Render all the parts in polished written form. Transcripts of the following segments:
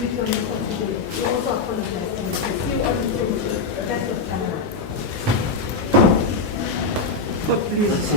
with your responsibility. You also apologize to me. You also that's what camera. But please.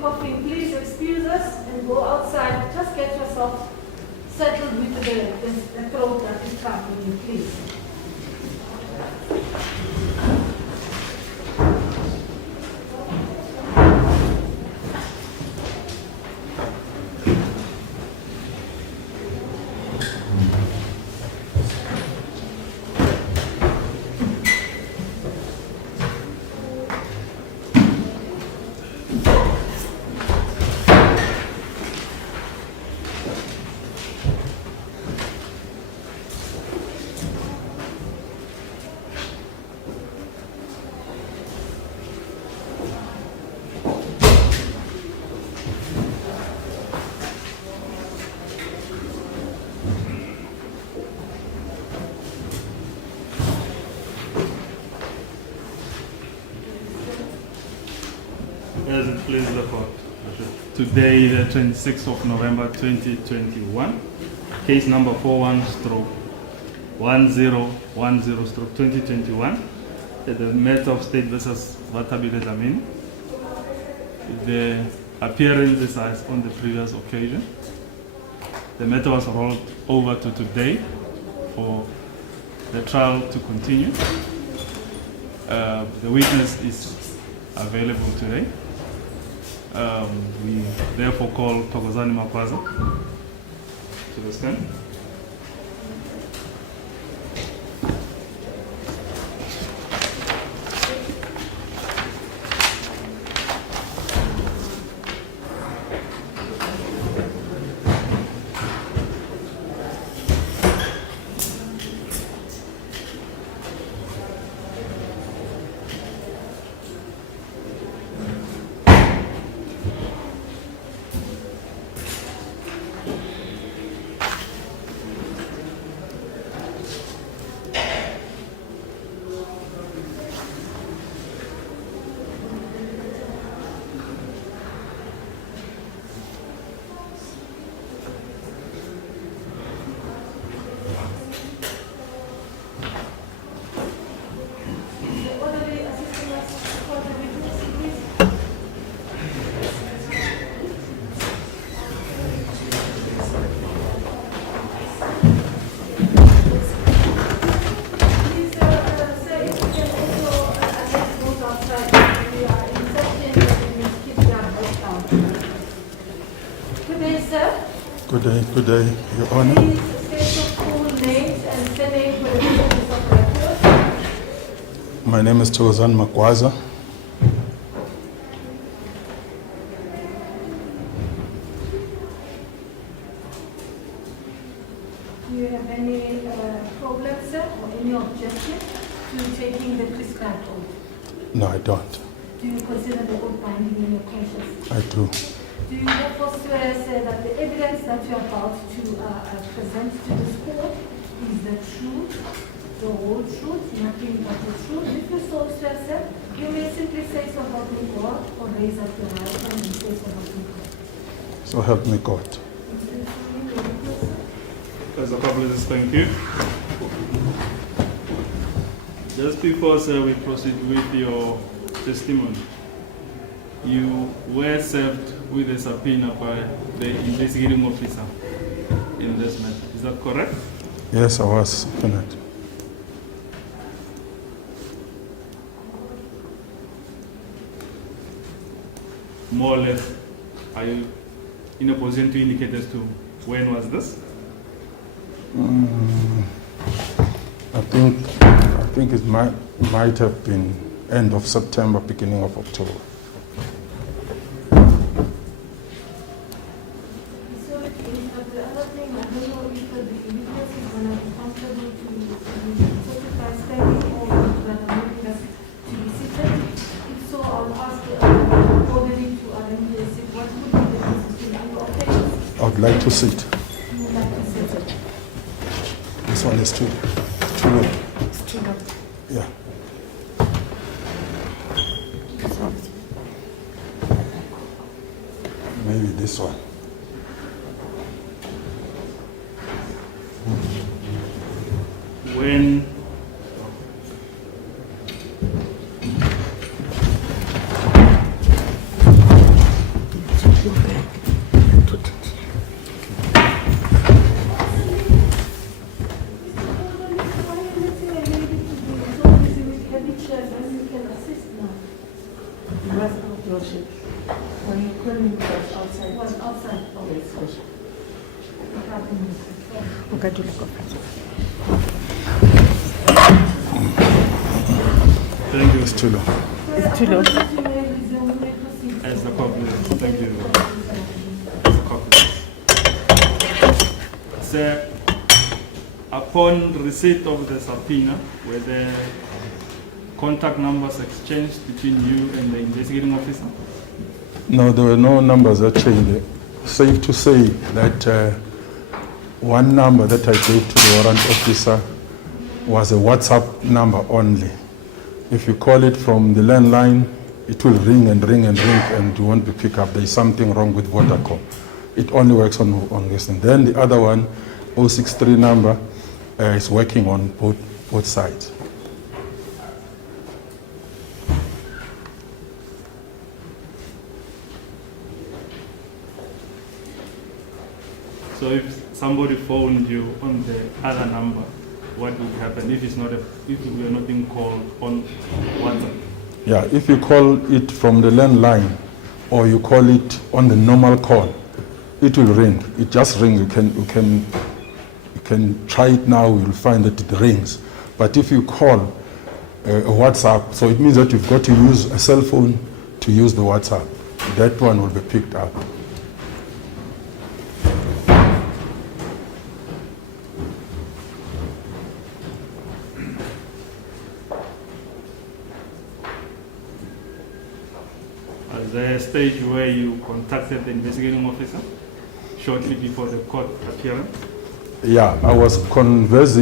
coughing, please excuse us and go outside. Just get yourself settled with the throat that is troubling you, please. As it pleases the court. Today, the 26th of November 2021, case number 41/1010/2021, the matter of State versus Bathabile Dlamini. The appearance is as on the previous occasion. The matter was rolled over to today for the trial to continue. The witness is available today. We therefore call Thokozani Makwaza to the stand. Good day, Your Honor. Please state your full names and surname for the purposes of record. My name is Thokozani Makwaza. Do you have any problem, sir, or any objection to taking the prescribed oath? No, I don't. Do you consider the oath binding in your conscience? I do. Do you therefore swear, sir, that the evidence that you are about to present to this court is the truth, the whole truth, nothing but the truth? If you so swear, sir, you may simply say so help me God, or raise up your right hand and say so help me God. So help me God. As a couple, thank you. Just before, sir, we proceed with your testimony, you were served with a subpoena by the investigating officer in this matter. Is that correct? Yes, I was subpoenaed. More or less, are you in a position to indicate as to when was this? I think it might have been end of September, beginning of October. I would like to sit. This one is too low. It's too low. Yeah. Maybe this one. When Lordship. When you call me, it was outside. Was outside. Oh, Yes, Lordship. Okay. Thank you. It's too long. It's too low. As the copy. Thank you. As the copy. Sir, upon receipt of the subpoena, were the contact numbers exchanged between you and the investigating officer? No, there were no numbers that changed. Safe to say that one number that I gave to the warrant officer was a WhatsApp number only. If you call it from the landline, it will ring and ring and ring and you won't be picked up. There is something wrong with Vodacom. It only works on this. And then the other one, 063 number, is working on both sides. So if somebody phoned you on the other number, what would happen if if you were not being called on WhatsApp? Yeah, if you call it from the landline or you call it on the normal call, it will ring. It just rings. You can try it now. You'll find that it rings. But if you call a WhatsApp, so it means that you've got to use a cell phone to use the WhatsApp. That one will be picked up. Was there a stage where you contacted the investigating officer shortly before the court appearance? Yeah, I conversed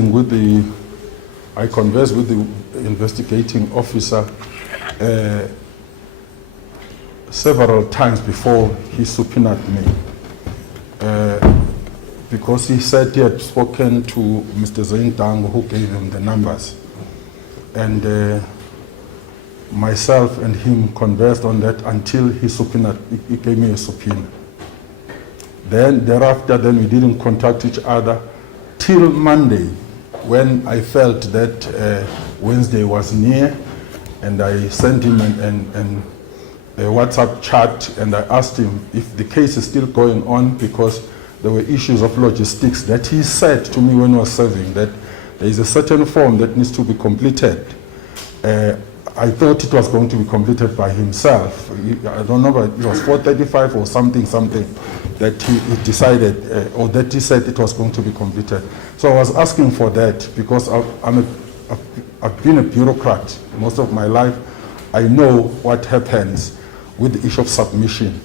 with the investigating officer several times before he subpoenaed me. Because he said he had spoken to Mr. Zaintango, who gave him the numbers. And myself and him conversed on that until he subpoenaed, he gave me a subpoena. Then thereafter, we didn't contact each other till Monday, when I felt that Wednesday was near, and I sent him a WhatsApp chat, and I asked him if the case is still going on, because there were issues of logistics that he said to me when he was serving, that there is a certain form that needs to be completed. I thought it was going to be completed by himself. I don't know, but it was 435 or something that he decided, or that he said it was going to be completed. So I was asking for that because I've been a bureaucrat most of my life. I know what happens with the issue of submission.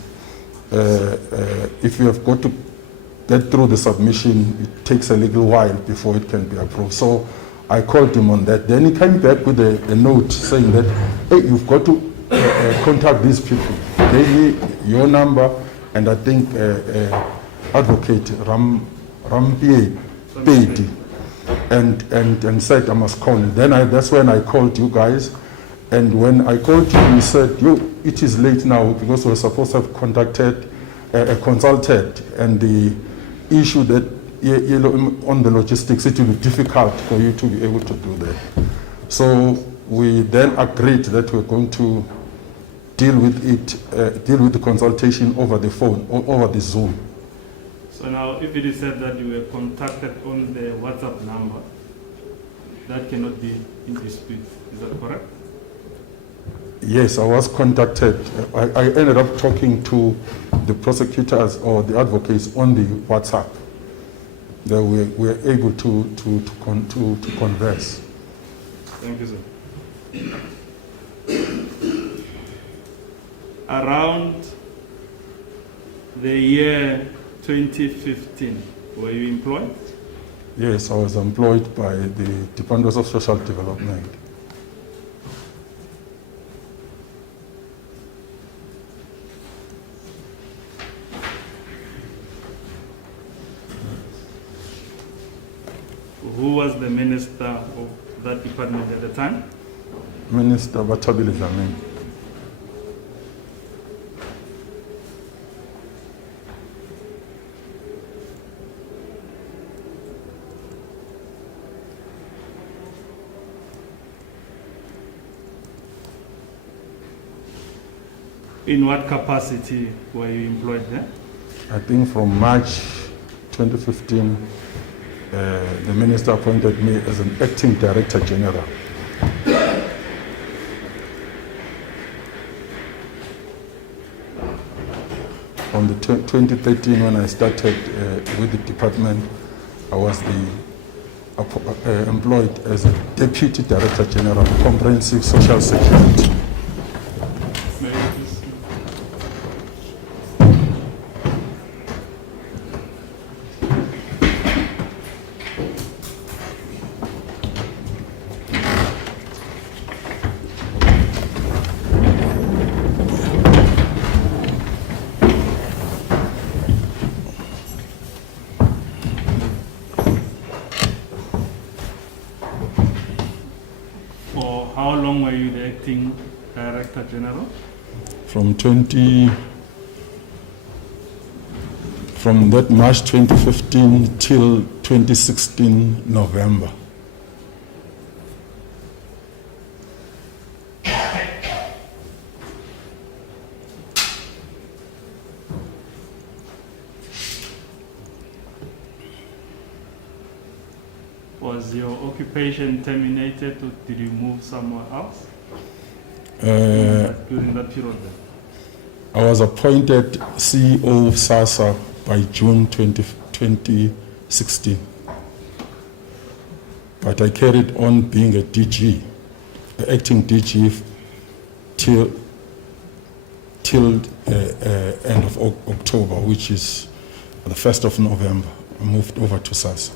If you have got to get through the submission, it takes a little while before it can be approved. So I called him on that. Then he came back with a note saying that, hey, you've got to contact these people. He gave me your number, and I think Advocate Rampie Pedi, and said I must call you. Then that's when I called you guys. And when I called you, you said, it is late now because we're supposed to have consulted, and the issue that on the logistics, it will be difficult for you to be able to do that. So we then agreed that we're going to deal with the consultation over the phone, or over the Zoom. So now, if it is said that you were contacted on the WhatsApp number, that cannot be in dispute. Is that correct? Yes, I was contacted. I ended up talking to the prosecutors or the advocates on the WhatsApp. That we were able to converse. Thank you, sir. Around the year 2015, were you employed? Yes, I was employed by the Department of Social Development. Who was the minister of that department at the time? Minister Bathabile Dlamini. In what capacity were you employed there? I think from March 2015, the minister appointed me as an acting director general. From the 2013, when I started with the department, I was employed as a deputy director general of comprehensive social security. May I please? For how long were you the acting director general? From that March 2015 till 2016 November. Was your occupation terminated or did you move somewhere else during that period? I was appointed CEO of SASSA by June 2016. But I carried on being a DG, acting DG till end of October, which is the 1st of November. I moved over to SASSA.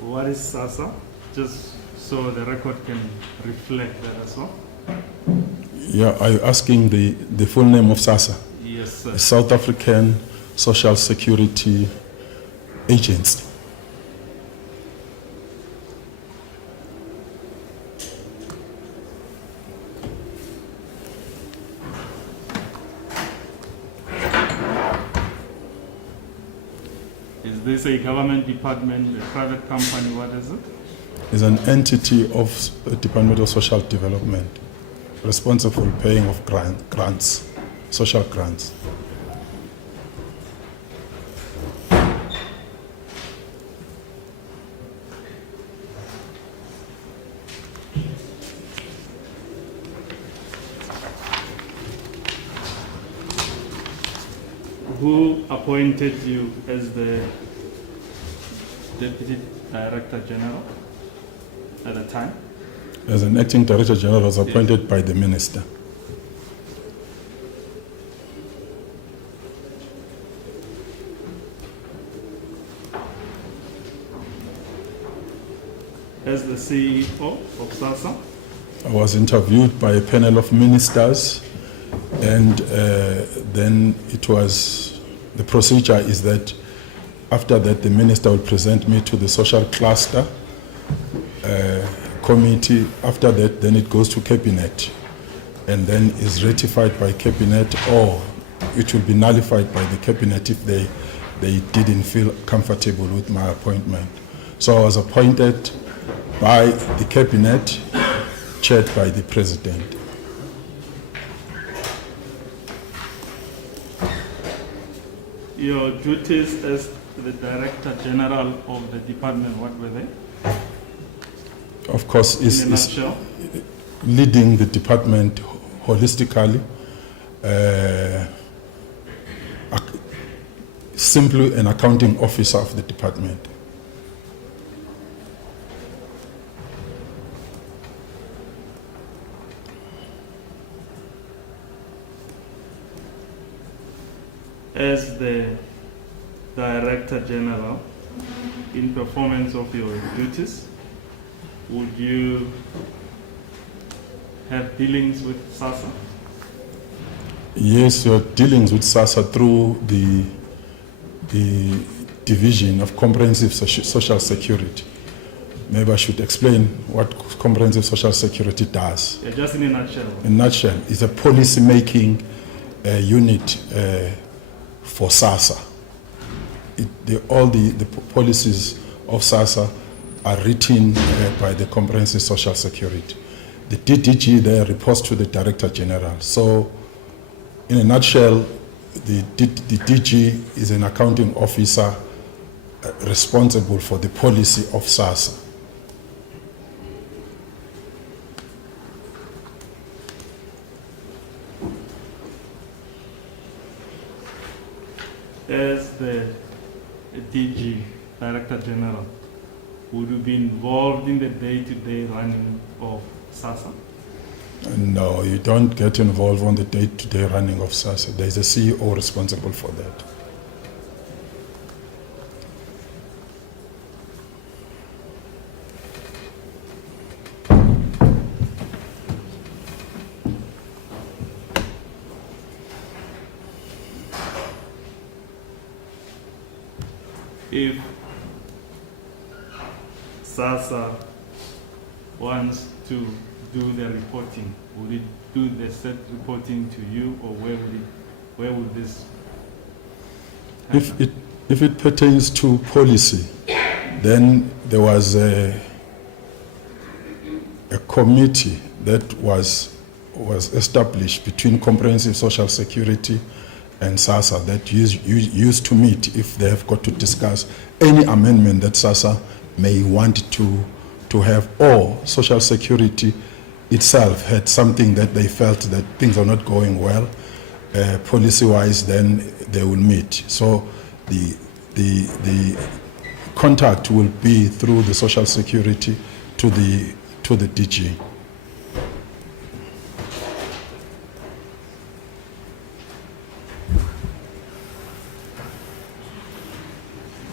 What is SASSA? Just so the record can reflect that as well. Yeah, are you asking the full name of SASSA? Yes, sir. The South African Social Security Agency. Is this a government department, a private company? What is it? Is an entity of the Department of Social Development, responsible for paying of grants, social grants. Who appointed you as the Deputy Director General at the time? As an acting Director General, I was appointed by the minister. As the CEO of SASSA? I was interviewed by a panel of ministers, and then it was, the procedure is that after that the minister will present me to the social cluster committee. After that, then it goes to cabinet and then is ratified by cabinet, or it will be nullified by the cabinet if they didn't feel comfortable with my appointment. So I was appointed by the cabinet, chaired by the president. Your duties as the Director General of the department, what were they? Of course, In a is nutshell? leading the department holistically, simply an accounting officer of the department. As the Director General, in performance of your duties, would you have dealings with SASSA? Yes, your dealings with SASSA through the Division of Comprehensive Social Security. Maybe I should explain what Comprehensive Social Security does. Yeah, just in a nutshell. In a nutshell, it's a policy-making unit for SASSA. all the policies of SASSA are written by the Comprehensive Social Security. The DDG there reports to the Director General. So, in a nutshell, the DG is an accounting officer responsible for the policy of SASSA. As the DG, Director General, would you be involved in the day-to-day running of SASSA? No, you don't get involved on the day-to-day running of SASSA. There is a CEO responsible for that. If SASSA wants to do the reporting, would it do the set reporting to you, or where would this happen? If it pertains to policy, then there was a committee that was established between Comprehensive Social Security and SASSA that used to meet if they have got to discuss any amendment that SASSA may want to have, or Social Security itself had something that they felt that things are not going well policy-wise, then they will meet. So the contact will be through the Social Security to the DG.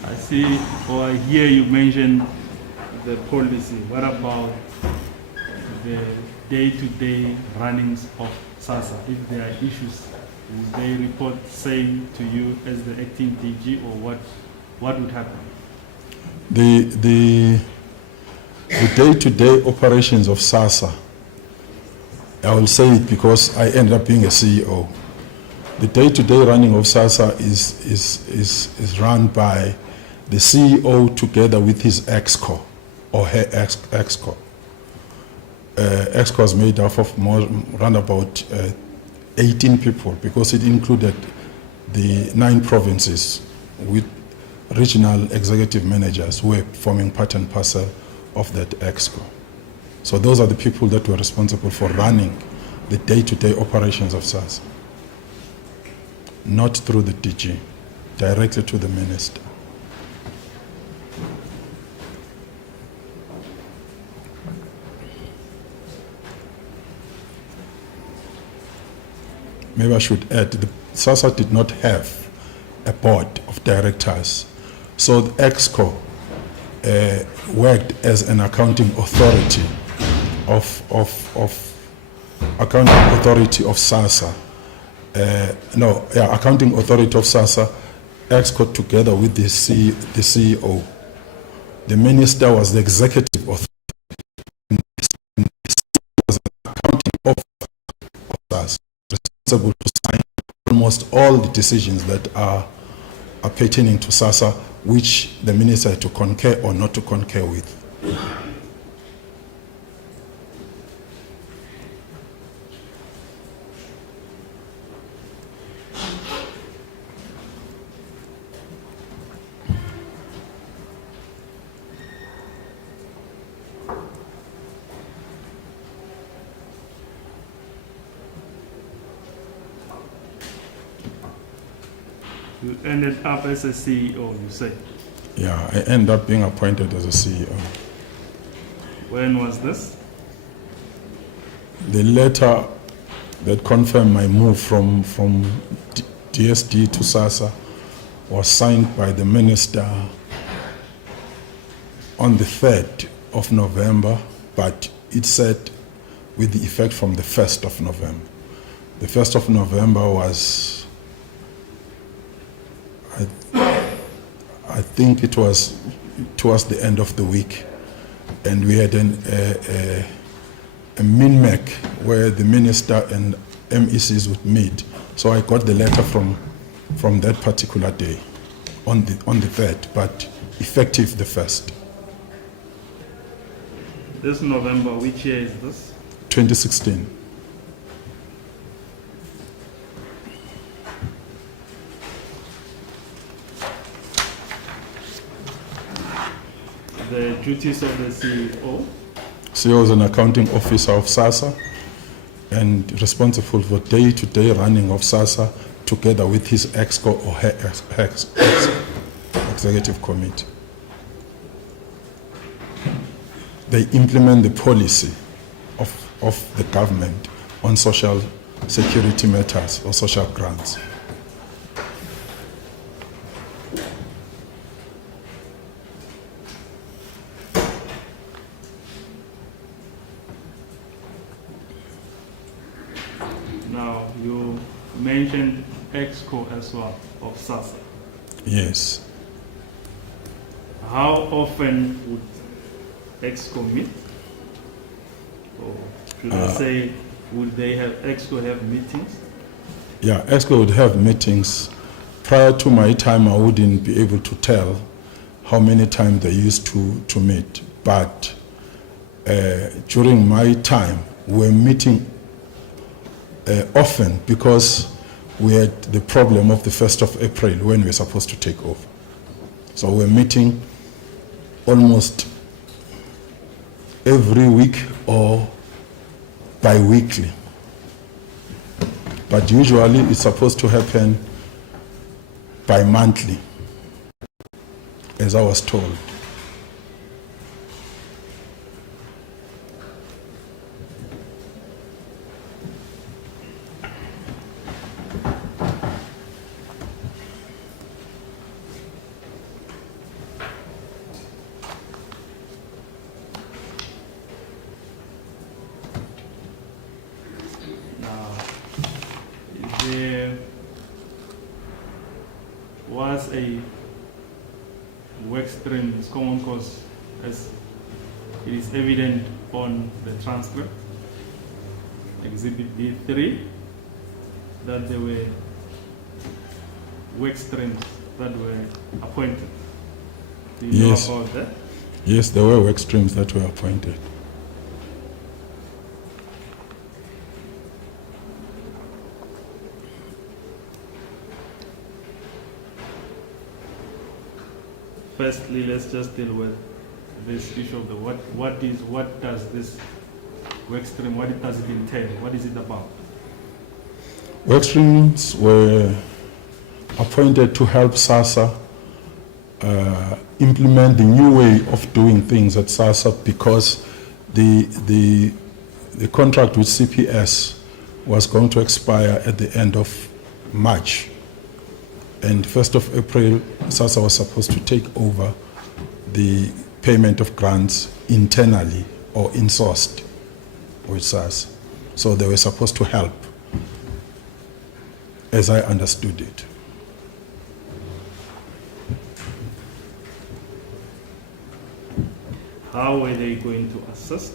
I see, or I hear you mention the policy. What about the day-to-day runnings of SASSA? If there are issues, will they report same to you as the acting DG, or what would happen? The day-to-day operations of SASSA, I will say it because I ended up being a CEO. The day-to-day running of SASSA is run by the CEO together with his EXCO or her EXCO. EXCO is made up of around about 18 people, because it included the 9 provinces with regional executive managers who were forming part and parcel of that EXCO. So those are the people that were responsible for running the day-to-day operations of SASSA, not through the DG, directly to the minister. Maybe I should add, the SASSA did not have a board of directors. So the EXCO worked as an accounting authority of SASSA. Accounting authority of SASSA, EXCO together with the CEO. The minister was the executive authority, and the CEO was an accounting officer of SASSA, responsible to sign almost all the decisions that are pertaining to SASSA, which the minister had to concur or not to concur with. You ended up as a CEO, you say? Yeah, I ended up being appointed as a CEO. When was this? The letter that confirmed my move from DSD to SASSA was signed by the minister on the 3rd of November, but it said with the effect from the 1st of November. The 1st of November was, I think it was towards the end of the week, and we had a min-mac where the minister and MECs would meet. So I got the letter from that particular day. on the 3rd, but effective the 1st, This November, which year is this? 2016. The duties of the CEO. CEO is an accounting officer of SASSA and responsible for day-to-day running of SASSA together with his EXCO or her executive committee. They implement the policy of the government on social security matters or social grants. Now, you mentioned EXCO as well of SASSA. Yes. How often would EXCO meet? Or should I say, would they have EXCO have meetings? Yeah, EXCO would have meetings. Prior to my time, I wouldn't be able to tell how many times they used to meet. But during my time, we were meeting often because we had the problem of the 1st of April when we were supposed to take over. So we're meeting almost every week or bi-weekly. But usually it's supposed to happen bi-monthly, as I was told. There was a work stream, it's common cause, as it is evident on the transcript, Exhibit B3, that there were work streams that were appointed. Do you Yes. know about that? Yes, there were work streams that were appointed. Firstly, let's just deal with this issue of the what does this work stream, what does it entail? What is it about? Work streams were appointed to help SASSA implement the new way of doing things at SASSA because the contract with CPS was going to expire at the end of March. And 1st of April, SASSA was supposed to take over the payment of grants internally or insourced with SASSA. So they were supposed to help, as I understood it. How were they going to assist?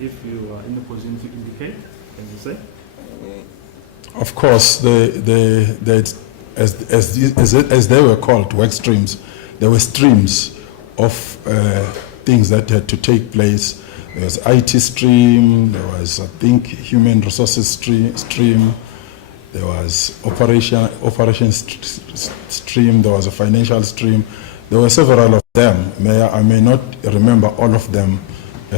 If you are in a position to indicate, can you say? Of course, as they were called, work streams, there were streams of things that had to take place. There was IT stream, there was, I think, human resources stream, there was operations stream, there was a financial stream. There were several of them. I may not remember all of them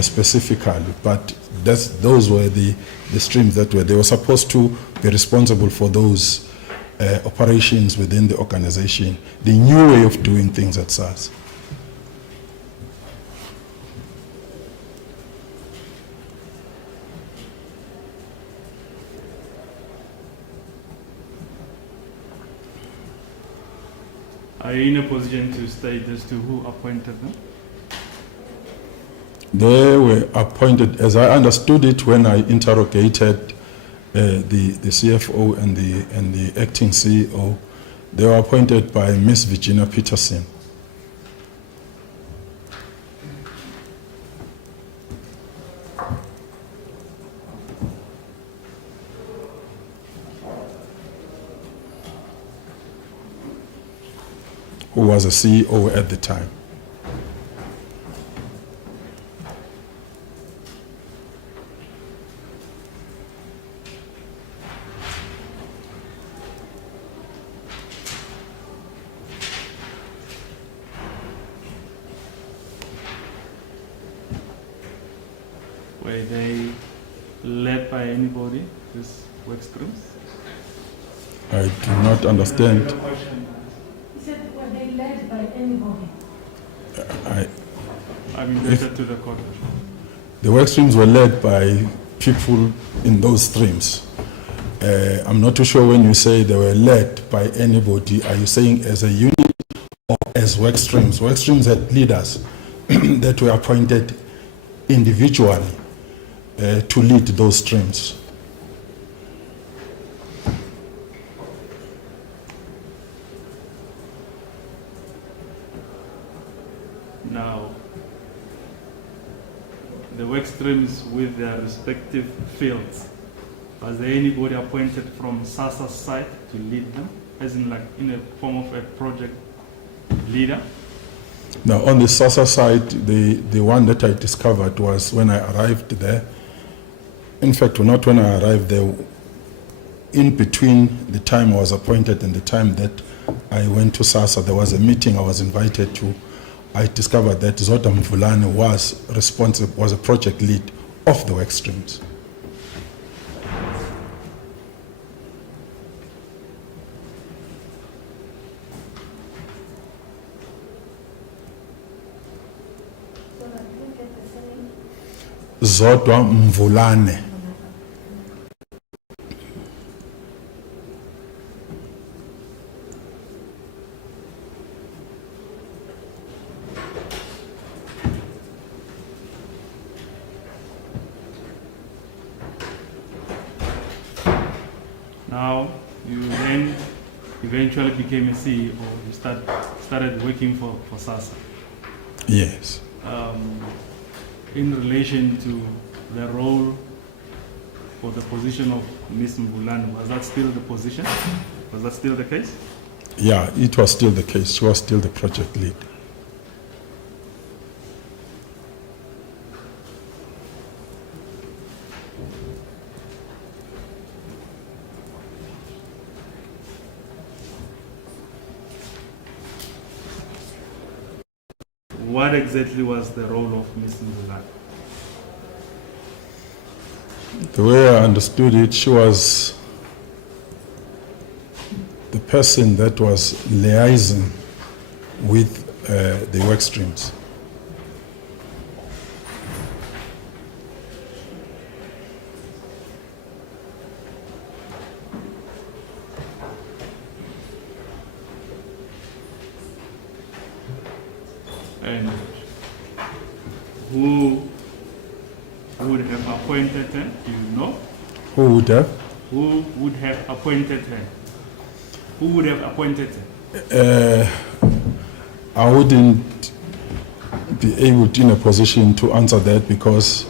specifically, but those were the streams that they were supposed to be responsible for those operations within the organization, the new way of doing things at SARS. Are you in a position to state as to who appointed them? They were appointed, as I understood it when I interrogated the CFO and the acting CEO, they were appointed by Miss Virginia Peterson. who was a CEO at the time. Were they led by anybody, these work streams? I do not understand. He said, were they led by anybody? I'm indebted to the court. The work streams were led by people in those streams. I'm not too sure when you say they were led by anybody, are you saying as a unit or as work streams? Work streams had leaders that were appointed individually to lead those streams. Now, the work streams with their respective fields, was there anybody appointed from SASA's side to lead them, as in like in a form of a project leader? Now, on the SASA side, the one that I discovered was when I arrived there. In fact, not when I arrived there, in between the time I was appointed and the time that I went to SASA, there was a meeting I was invited to. I discovered that Zodwa Mvulane was responsible, was a project lead of the work streams. So I didn't get the same. Zodwa Mvulane. Now, you then eventually became a CEO, you started working for SASA. Yes. In relation to the role or the position of Ms. Mvulane, was that still the position? Was that still the case? Yeah, it was still the case. She was still the project lead. What exactly was the role of Ms. Mvulane? The way I understood it, she was the person that was liaising with the work streams. And who would have appointed her? Do you know? Who would have? Who would have appointed her? Who would have appointed her? I wouldn't be able to in a position to answer that because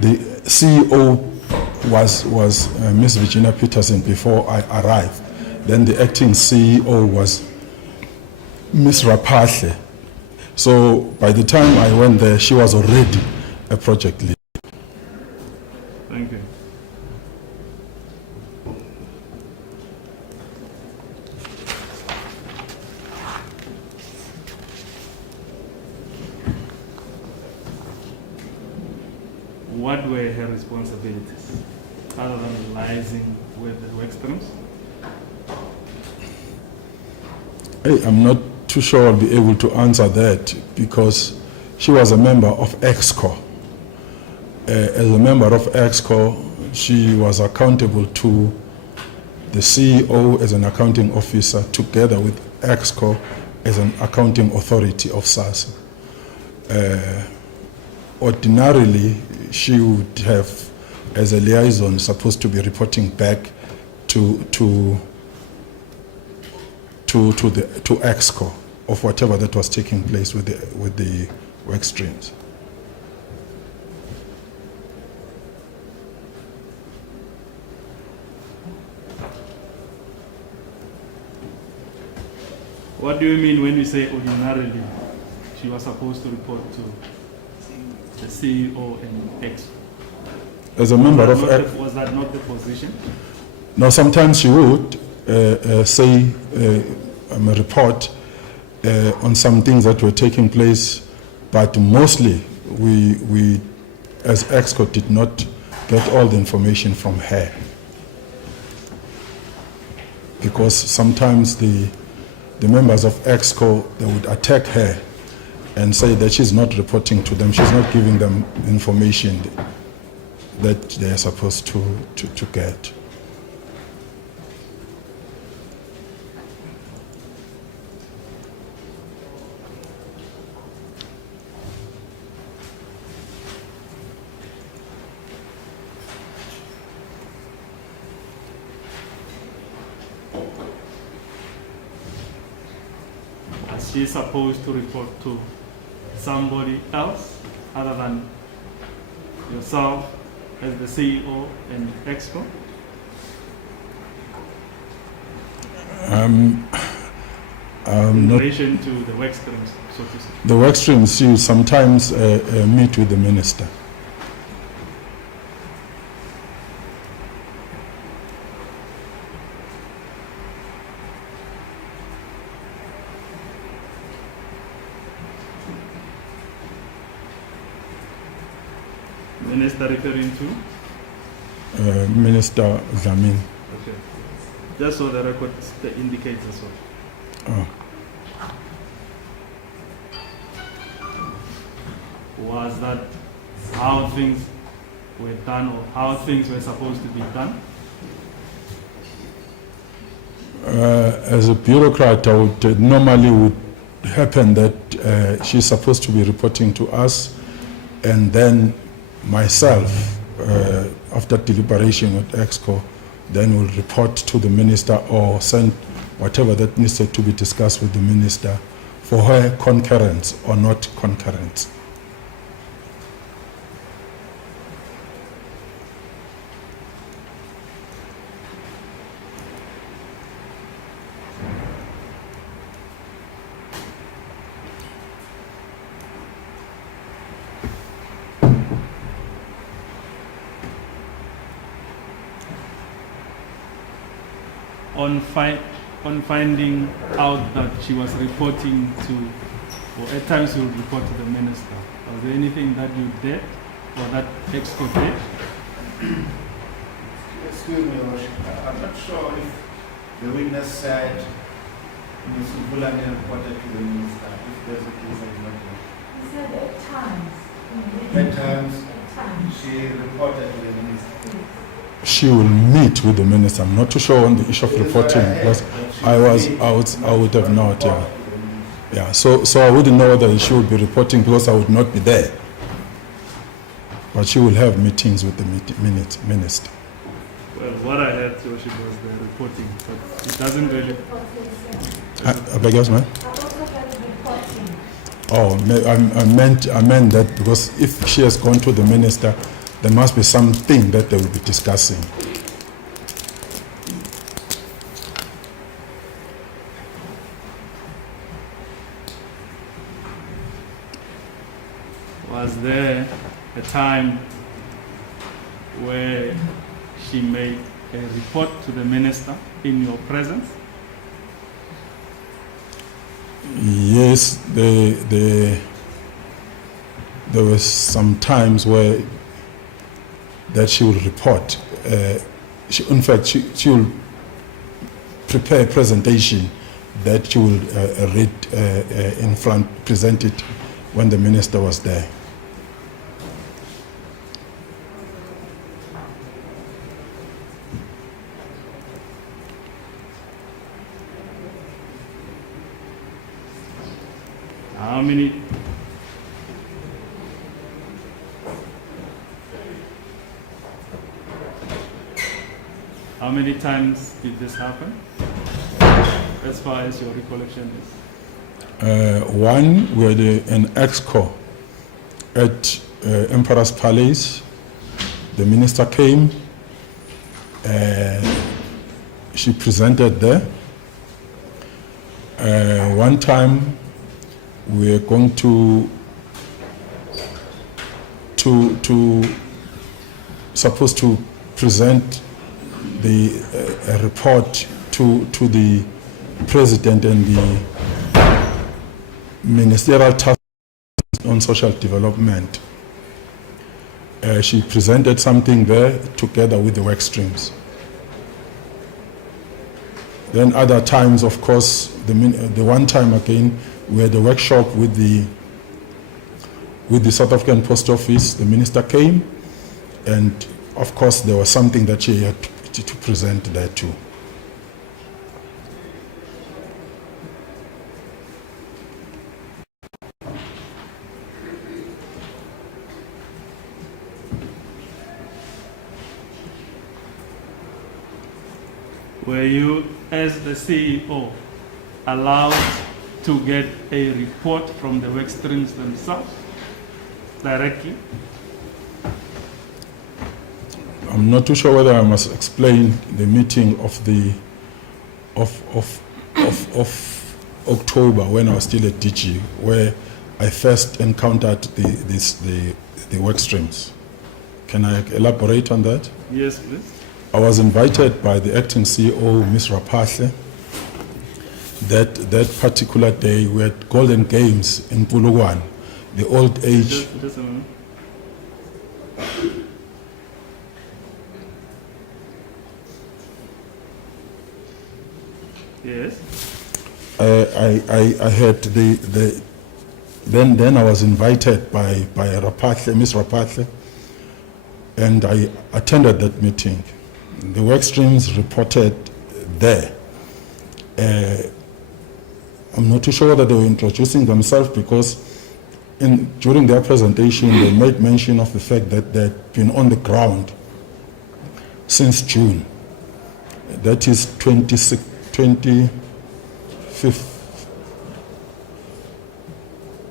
the CEO was Miss Virginia Peterson before I arrived. Then the acting CEO was Miss Rapashe. So by the time I went there, she was already a project lead. Thank you. What were her responsibilities other than liaising with the work streams? I'm not too sure I'll be able to answer that because she was a member of EXCO. As a member of EXCO, she was accountable to the CEO as an accounting officer together with EXCO as an accounting authority of SASA. Ordinarily, she would have, as a liaison, supposed to be reporting back to EXCO of whatever that was taking place with the work streams. What do you mean when you say ordinarily she was supposed to report to the CEO and X? As a member of Was that not the position? no, sometimes she would say a report on some things that were taking place, but mostly we as EXCO did not get all the information from her, because sometimes the members of EXCO, they would attack her and say that she's not reporting to them, she's not giving them information that they are supposed to get. Was she supposed to report to somebody else other than yourself as the CEO and EXCO? In Not relation to the work streams, so to say. the work streams, you sometimes meet with the minister. Minister referring to? Minister Dlamini. Okay. Just so the record indicates as well. Oh. Was that how things were done or how things were supposed to be done? As a bureaucrat, I would normally would happen that she's supposed to be reporting to us, and then myself, after deliberation with EXCO, then will report to the minister or send whatever that needs to be discussed with the minister for her concurrence or not concurrence. On finding out that she was reporting to, or at times she would report to the minister, was there anything that you did or that EXCO did? Excuse me, Your Worship. I'm not sure if the witness said Ms. Mbulane reported to the minister. If there's a case, I do not know. He said at times. At times, At times. she reported to the minister. She will meet with the minister. I'm not too sure on the issue of reporting, because I would have not. Yeah, yeah. So I wouldn't know whether she would be reporting because I would not be there. But she will have meetings with the minister. Well, what I heard, Your Worship, was the reporting, but it doesn't really. I beg yours, man. I also heard reporting. Oh, I meant that because if she has gone to the minister, there must be something that they will be discussing. Was there a time where she made a report to the minister in your presence? Yes, there were some times where that she will report. In fact, she will prepare a presentation that she will read in front, present it when the minister was there. How many times did this happen, as far as your recollection is? One, we had an EXCO at Emperor's Palace. The minister came, she presented there. One time we're going to supposed to present the a report to the president and the ministerial task on social development. She presented something there together with the work streams. Then other times, of course, the one time again, we had a workshop with the South African Post Office. The minister came, and of course, there was something that she had to present there too. Were you, as the CEO, allowed to get a report from the work streams themselves directly? I'm not too sure whether I must explain the meeting of October when I was still at DG, where I first encountered the work streams. Can I elaborate on that? Yes, please. I was invited by the acting CEO, Ms. Rapashe. That particular day, we had Golden Games in Pulugwan, the old age. Just a moment. Yes. I had then I was invited by Rapashe, Ms. Rapashe, and I attended that meeting. The work streams reported there. I'm not too sure whether they were introducing themselves, because during their presentation they made mention of the fact that they'd been on the ground since June. That is 2015.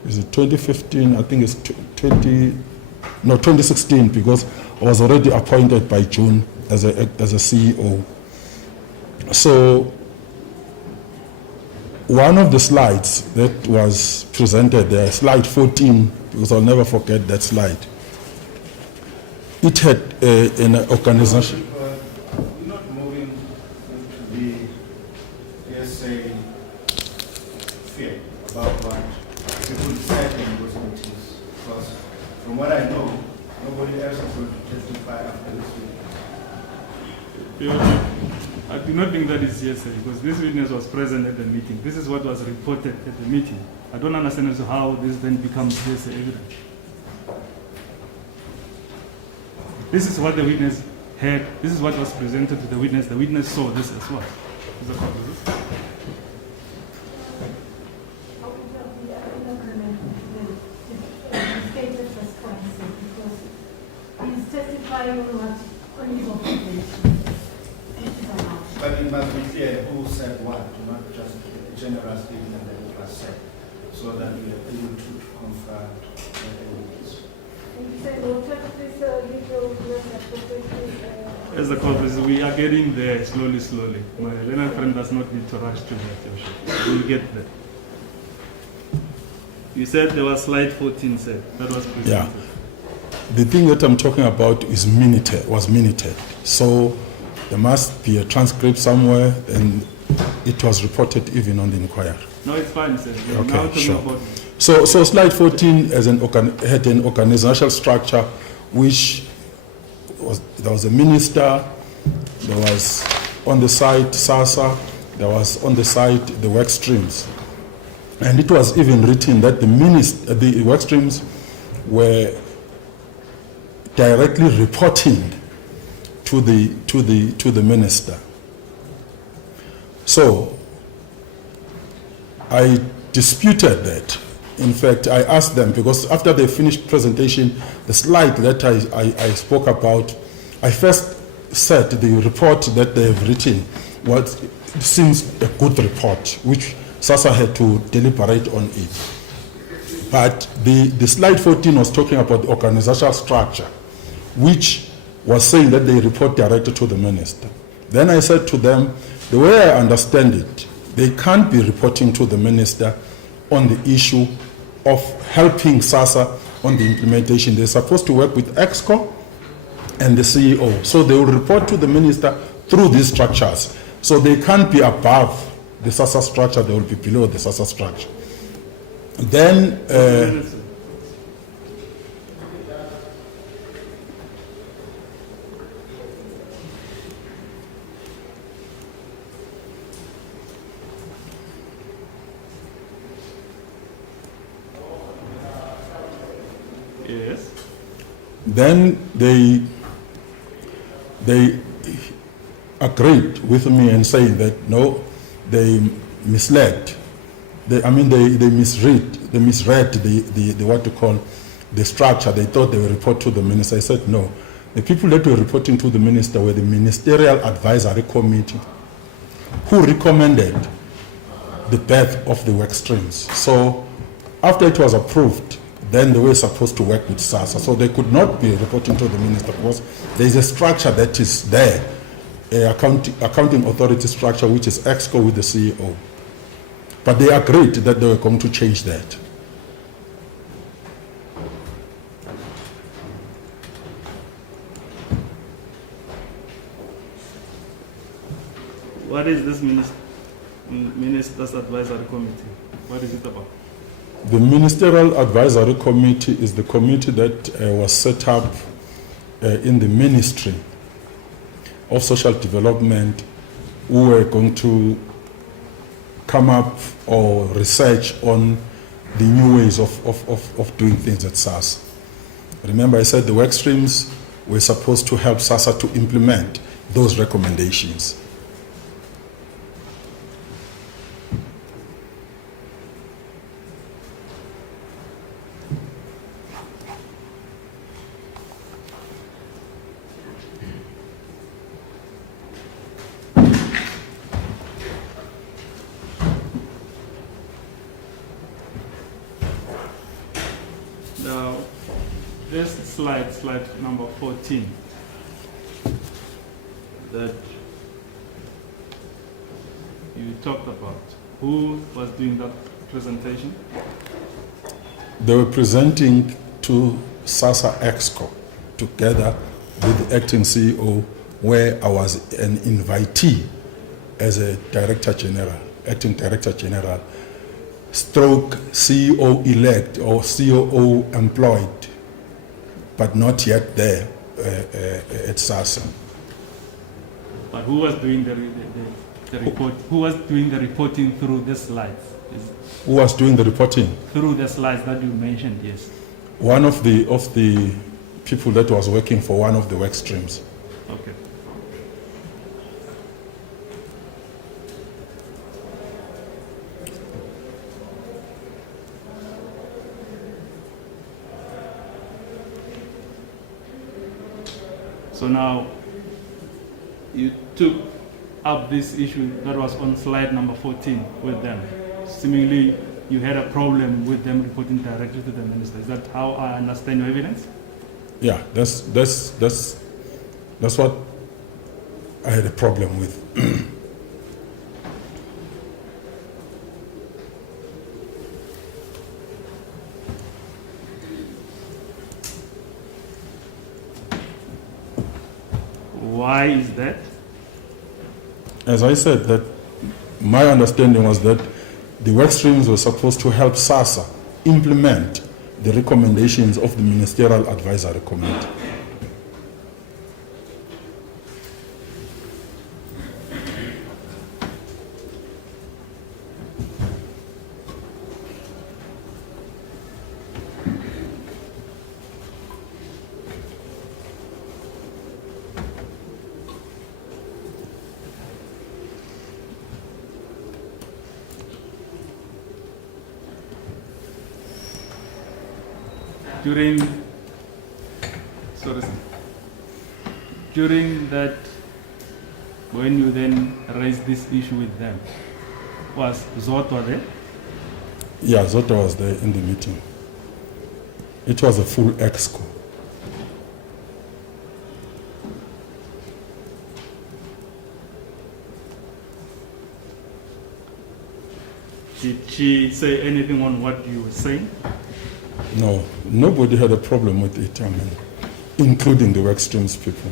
Is it 2015? I think it's 2016, because I was already appointed by June as a CEO. So one of the slides that was presented there, slide 14, because I'll never forget that slide. It had an organization. We're not moving into the say fear about what people said in those meetings, because from what I know, nobody else is going to testify after this meeting. I do not think that is hearsay, because this witness was present at the meeting. This is what was reported at the meeting. I don't understand as to how this then becomes hearsay evidence. This is what the witness heard. This is what was presented to the witness. The witness saw this as well. Is that what this is? He's testifying on what on his observation. But it must be clear who said what, not just a general statement that it was said, so that we are able to confront the evidence. As the court is, we are getting there slowly. My learned friend does not need to rush to that. We'll get there. You said there was slide 14, said that was presented. Yeah. The thing that I'm talking about is was minuted. So there must be a transcript somewhere, and it was reported even on the inquiry. No, it's fine, sir. Okay, sure. So slide 14 had an organizational structure, which there was a minister, there was on the side SASA, there was on the side the work streams. And it was even written that the work streams were directly reporting to the minister. So I disputed that. In fact, I asked them, because after they finished presentation, the slide that I spoke about, I first said the report that they have written seems a good report, which SASA had to deliberate on it. But the slide 14 was talking about the organizational structure, which was saying that they report directly to the minister. Then I said to them, the way I understand it, they can't be reporting to the minister on the issue of helping SASSA on the implementation. They're supposed to work with EXCO and the CEO. So they will report to the minister through these structures. So they can't be above the SASSA structure, they will be below the SASSA structure. Then, yes. then they agreed with me and saying that no, they misled. They misread the what you call the structure. They thought they would report to the minister. I said no. The people that were reporting to the minister were the Ministerial Advisory Committee, who recommended the birth of the work streams. So after it was approved, then they were supposed to work with SASSA. So they could not be reporting to the minister because there is a structure that is there, a accounting authority structure, which is EXCO with the CEO. But they agreed that they were going to change that. What is this Minister's Advisory Committee? What is it about? The Ministerial Advisory Committee is the committee that was set up in the Ministry of Social Development, who were going to come up or research on the new ways of doing things at SASSA. Remember, I said the work streams were supposed to help SASSA to implement those recommendations. Now, this slide number 14, that you talked about. Who was doing that presentation? They were presenting to SASSA EXCO together with the acting CEO, where I was an invitee as a Director General, Acting Director General, stroke CEO elect or COO employed, but not yet there at SASSA. But who was doing the report? Who was doing the reporting through the slides? Who was doing the reporting? Through the slides that you mentioned, yes. One of the people that was working for one of the work streams. Okay. So now you took up this issue that was on slide number 14 with them. Seemingly you had a problem with them reporting directly to the minister. Is that how I understand your evidence? Yeah, that's what I had a problem with. Why is that? As I said, that my understanding was that the work streams were supposed to help SASSA implement the recommendations of the Ministerial Advisory Committee. During that, when you then raised this issue with them, was Zotwa there? Yeah, Zotwa was there in the meeting. It was a full EXCO. Did she say anything on what you were saying? No, nobody had a problem with it, including the work streams people.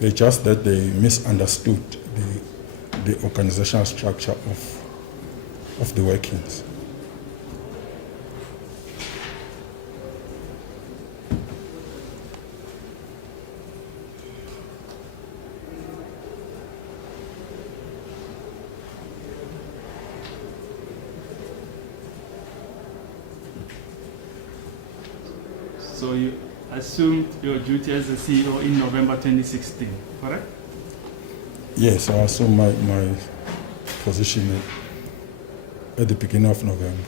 It's just that they misunderstood the organizational structure of the workings. So you assumed your duty as the CEO in November 2016, correct? Yes, I assumed my position at the beginning of November.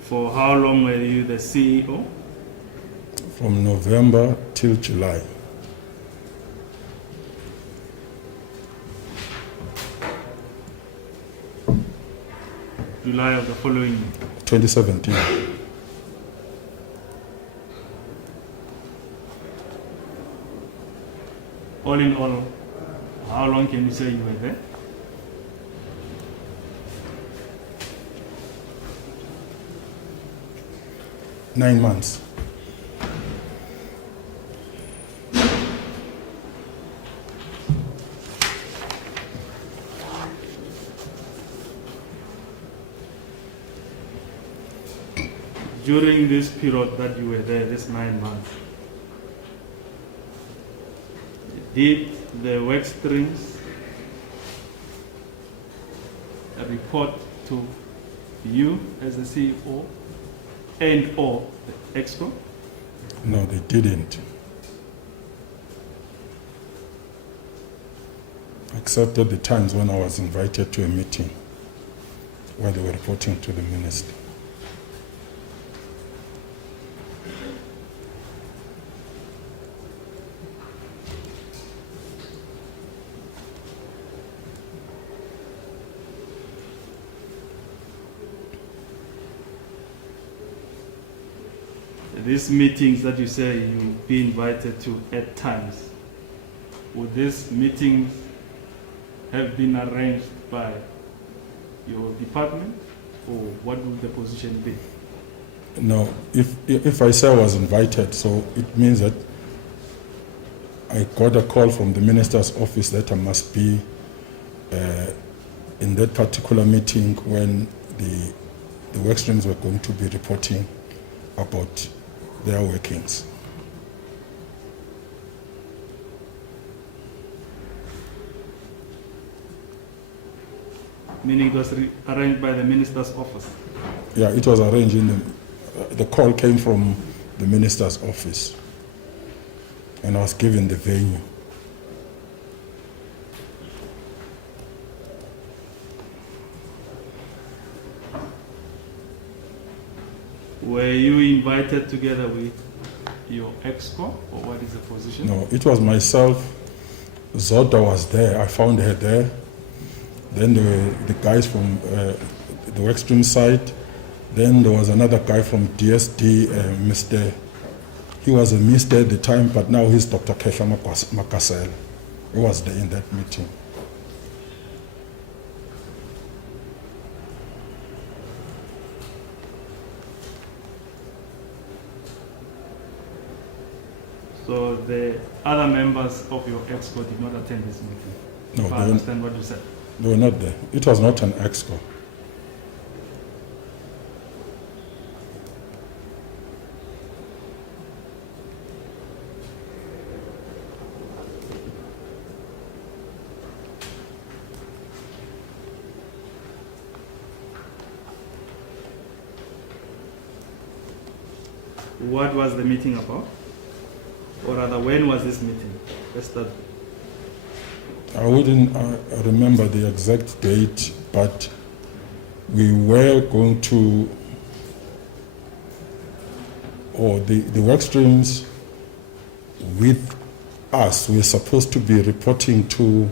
For how long were you the CEO? From November till July. July of the following year. 2017. All in all, how long can you say you were there? Nine months. During this period that you were there, this 9 months, did the work streams report to you as the CEO and or the EXCO? No, they didn't. Except at the times when I was invited to a meeting where they were reporting to the minister. These meetings that you say you've been invited to at times, would these meetings have been arranged by your department, or what would the position be? No, if I say I was invited, so it means that I got a call from the minister's office that I must be in that particular meeting when the work streams were going to be reporting about their workings. Meaning it was arranged by the minister's office. Yeah, it was arranged in the call came from the minister's office, and I was given the venue. Were you invited together with your EXCO, or what is the position? No, it was myself. Zoda was there. I found her there. Then there were the guys from the work stream side. Then there was another guy from DSD, Mr. He was a Mr. at the time, but now he's Dr. Kesha Makasel. He was there in that meeting. So the other members of your EXCO did not attend this meeting? No, If I understand what you said. They were not there. It was not an EXCO. What was the meeting about? Or rather, when was this meeting? Let's start. I wouldn't remember the exact date, but we were going to, or the work streams with us, we're supposed to be reporting to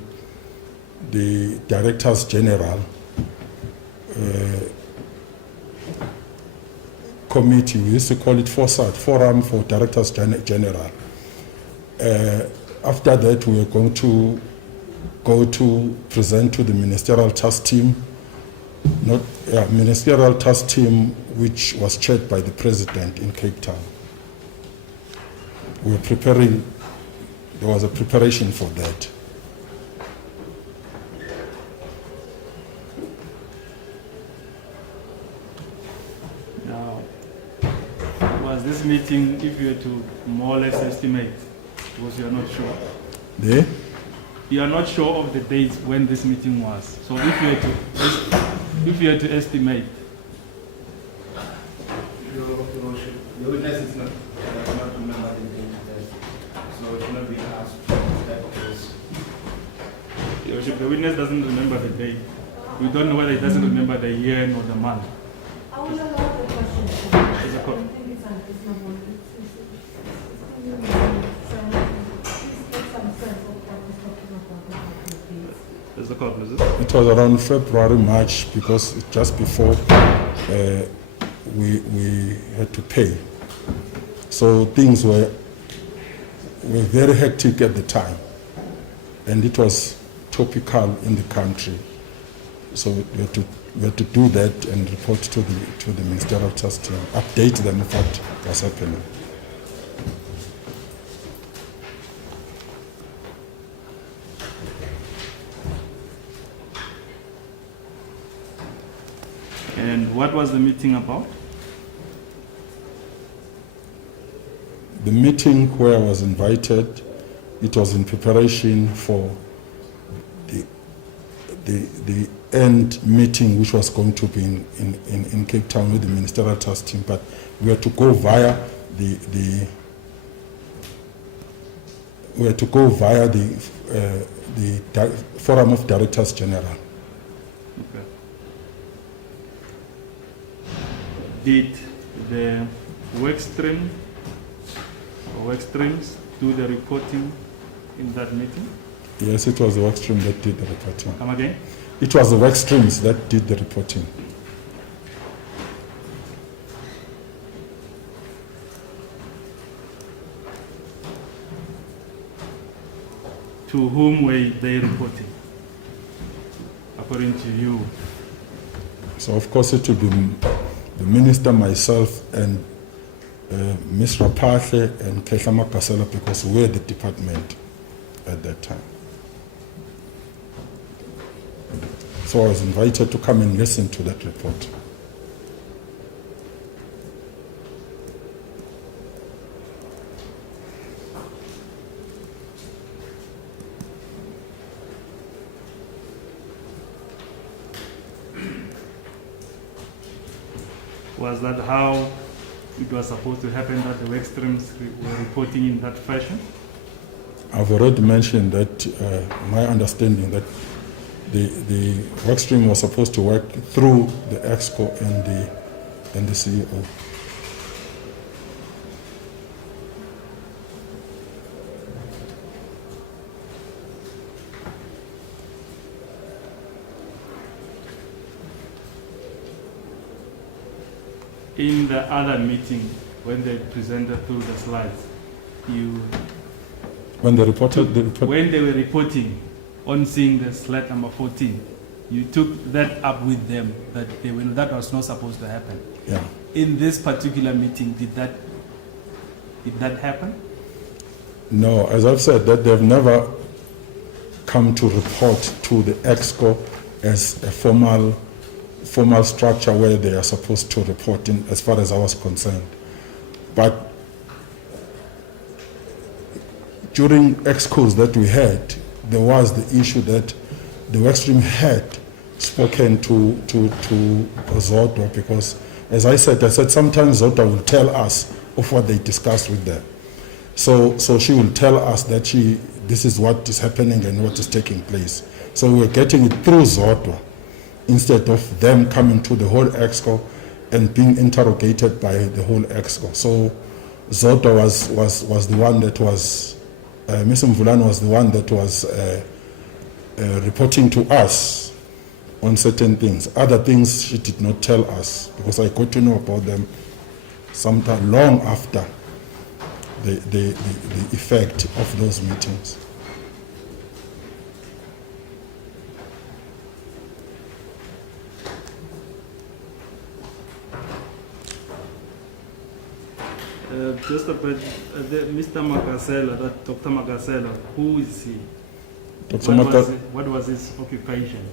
the Directors General committee, we used to call it FOSAT, Forum for Directors General. After that, we were going to go to present to the ministerial task team, ministerial task team, which was chaired by the president in Cape Town. We were preparing, there was a preparation for that. Now, was this meeting, if you were to more or less estimate, because you are not sure? You are not sure of the dates when this meeting was. So if you were to estimate. Your witness is not remember the date, so it should not be asked that case. Your Worship, the witness doesn't remember the date. We don't know whether he doesn't remember the year nor the month. I will allow the question. Is it I correct? think it's not one. Please get some sense of what we're talking about. Is the court, is it? It was around February, March, because just before we had to pay. So things were very hectic at the time, and it was topical in the country. So we had to do that and report to the ministerial task team, update them of what was happening. And what was the meeting about? The meeting where I was invited, it was in preparation for the end meeting, which was going to be in Cape Town with the ministerial task team, but we had to go via the Forum of Directors General. Okay. Did the work streams do the reporting in that meeting? Yes, it was the work stream that did the reporting. Come again? It was the work streams that did the reporting. To whom were they reporting, according to you? So of course it will be the minister, myself, and Ms. Rapathe and Kehlama Kasela, because we were the department at that time. So I was invited to come and listen to that report. Was that how it was supposed to happen, that the work streams were reporting in that fashion? I've already mentioned that my understanding that the work stream was supposed to work through the EXCO and the CEO. In the other meeting, when they presented through the slides, When they reported when they were reporting on seeing the slide number 14, you took that up with them that that was not supposed to happen. Yeah. In this particular meeting, did that happen? No, as I've said, that they've never come to report to the EXCO as a formal structure where they are supposed to report in, as far as I was concerned. But during EXCOs that we had, there was the issue that the workstream had spoken to Zodwa, because, as I said sometimes Zodwa will tell us of what they discussed with them. So she will tell us that this is what is happening and what is taking place. So we're getting it through Zodwa, instead of them coming to the whole EXCO and being interrogated by the whole EXCO. So Zodwa was the one that was, Ms. Mvulane was the one that was reporting to us on certain things. Other things she did not tell us, because I got to know about them sometime long after the effect of those meetings. Just a bit, Mr. Magasela, that Dr. Magasela, who is he? Dr. What was his occupation?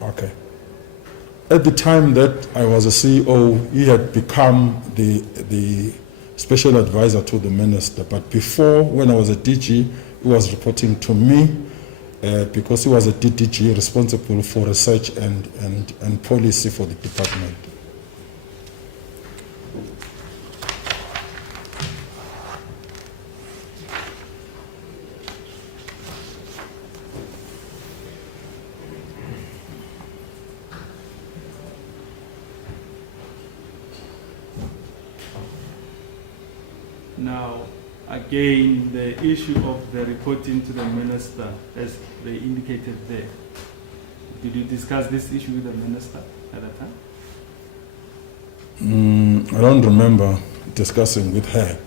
Okay. At the time that I was a CEO, he had become the special advisor to the minister. But before, when I was a DG, he was reporting to me because he was a DDG responsible for research and policy for the department. Now, again, the issue of the reporting to the minister, as they indicated there. Did you discuss this issue with the minister at that time? I don't remember discussing with her.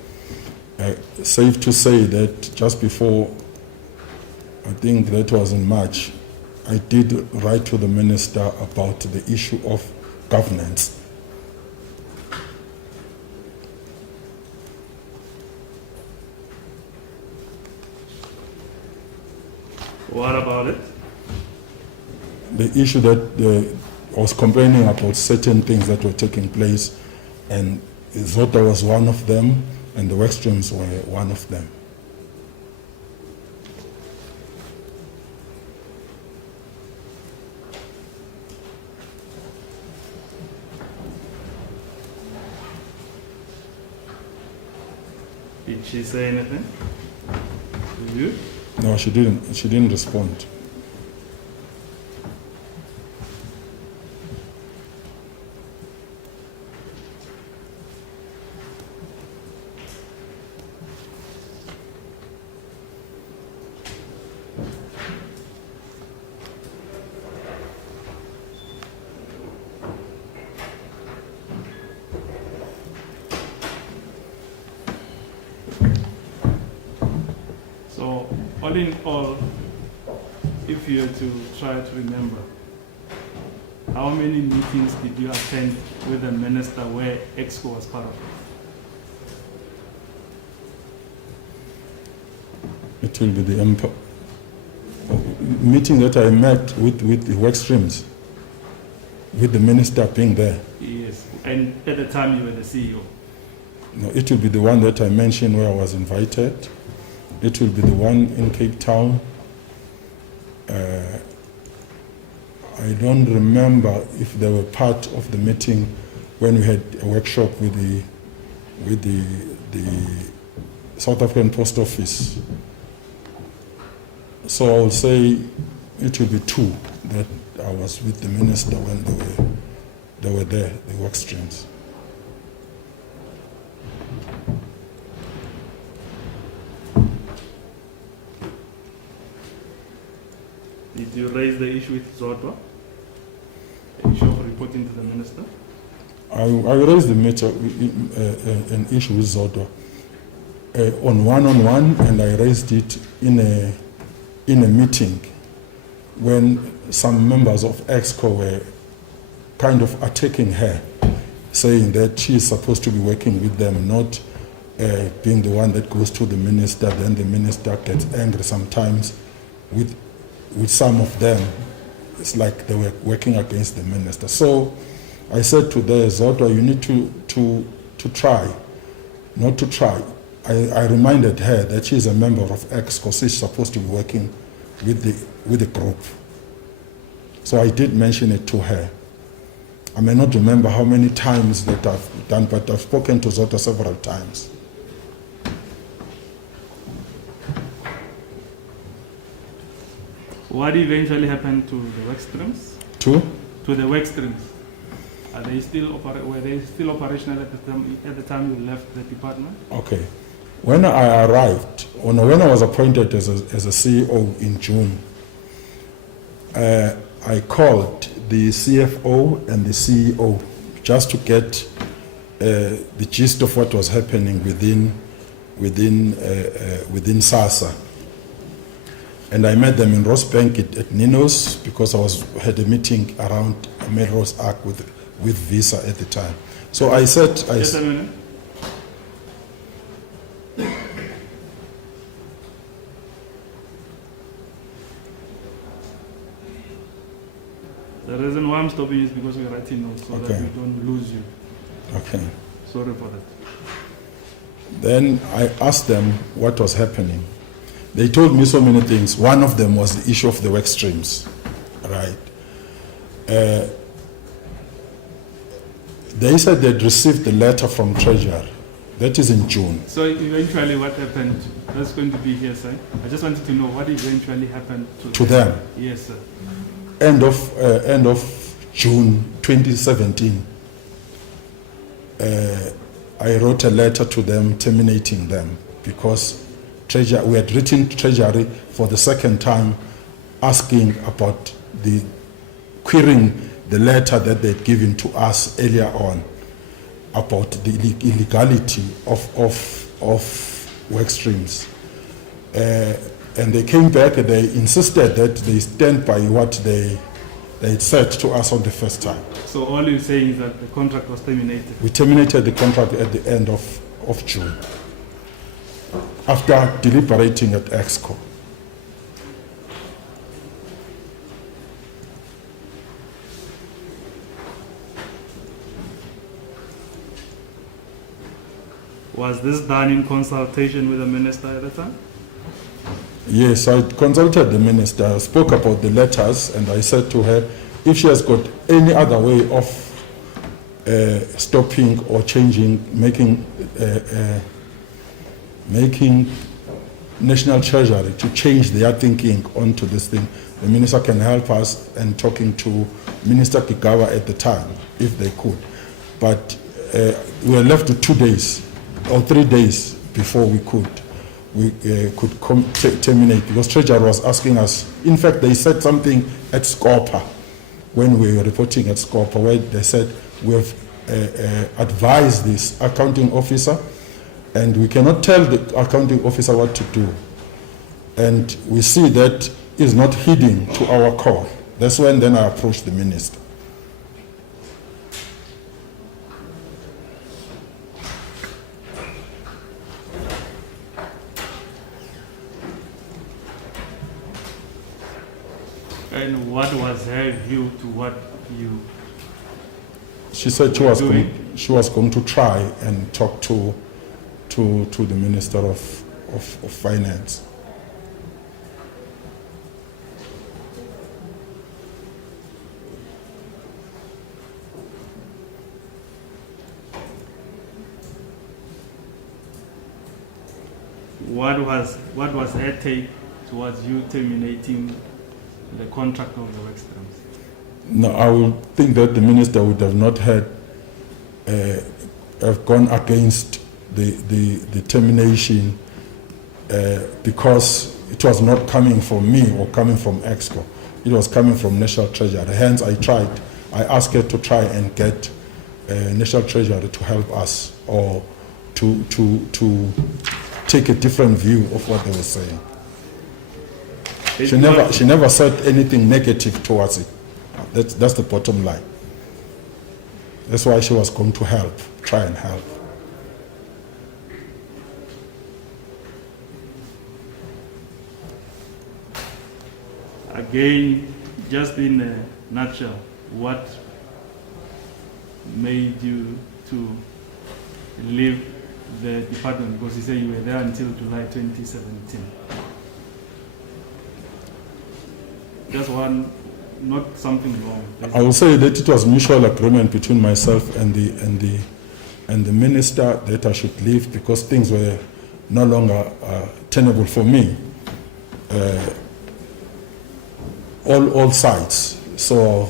Safe to say that just before, I think that was in March, I did write to the minister about the issue of governance. What about it? The issue that I was complaining about certain things that were taking place, and Zota was one of them, and the work streams were one of them. Did she say anything to you? No, she didn't. She didn't respond. So, all in all, if you were to try to remember, how many meetings did you attend with the minister where EXCO was part of it? It will be the meeting that I met with the work streams, with the minister being there. Yes, and at the time you were the CEO. No, it will be the one that I mentioned where I was invited. It will be the one in Cape Town. I don't remember if they were part of the meeting when we had a workshop with the South African Post Office. So I will say it will be two that I was with the minister when they were there, the work streams. Did you raise the issue with Zodwa? The issue of reporting to the minister? I raised an issue with Zodwa on one-on-one, and I raised it in a meeting when some members of EXCO were kind of attacking her, saying that she is supposed to be working with them, not being the one that goes to the minister. Then the minister gets angry sometimes with some of them. It's like they were working against the minister. So I said to the Zodwa, you need to try, not to try. I reminded her that she is a member of EXCO, so she's supposed to be working with the group. So I did mention it to her. I may not remember how many times that I've done, but I've spoken to Zodwa several times. What eventually happened to the work streams? To the work streams. Are they still were they still operational at the time you left the department? Okay. When I arrived, when I was appointed as a CEO in June, I called the CFO and the CEO just to get the gist of what was happening within SASSA. And I met them in Rosebank at Nino's because I had a meeting around Melrose Arc with Visa at the time. So I said, Just a minute. The reason why I'm stopping is because we're writing notes so that Okay. we don't lose you. okay. Sorry for that. Then I asked them what was happening. They told me so many things. One of them was the issue of the work streams, right? They said they'd received the letter from Treasury. That is in June. So eventually what happened, that's going to be here, sir. I just wanted to know what eventually happened To them. Yes, sir. End of June 2017, I wrote a letter to them terminating them because we had written to Treasury for the second time asking about querying the letter that they'd given to us earlier on about the illegality of work streams. And they came back and they insisted that they stand by what they had said to us on the first time. So all you're saying is that the contract was terminated? We terminated the contract at the end of June after deliberating at EXCO. Was this done in consultation with the minister at the time? Yes, I consulted the minister, spoke about the letters, and I said to her, if she has got any other way of stopping or changing, making National Treasury to change their thinking onto this thing, the minister can help us, and talking to Minister Kigawa at the time, if they could. But we were left with 2 days or 3 days before we could terminate, because Treasury was asking us. In fact, they said something at Scopa when we were reporting at Scopa, where they said we have advised this accounting officer and we cannot tell the accounting officer what to do. And we see that is not heeding to our call. That's when then I approached the minister. And what was her view to what you... She said she was going to try and talk to the Minister of Finance. What was her take towards you terminating the contract of the work streams? No, I would think that the minister would have not have gone against the termination because it was not coming from me or coming from EXCO. It was coming from National Treasury. Hence, I asked her to try and get National Treasury to help us or to take a different view of what they were saying. She never said anything negative towards it. That's the bottom line. That's why she was going to help, try and help. Again, just in a nutshell, what made you to leave the department? Because you say you were there until July 2017. Just one, not something wrong. I will say that it was mutual agreement between myself and the minister that I should leave because things were no longer tenable for me. All sides. So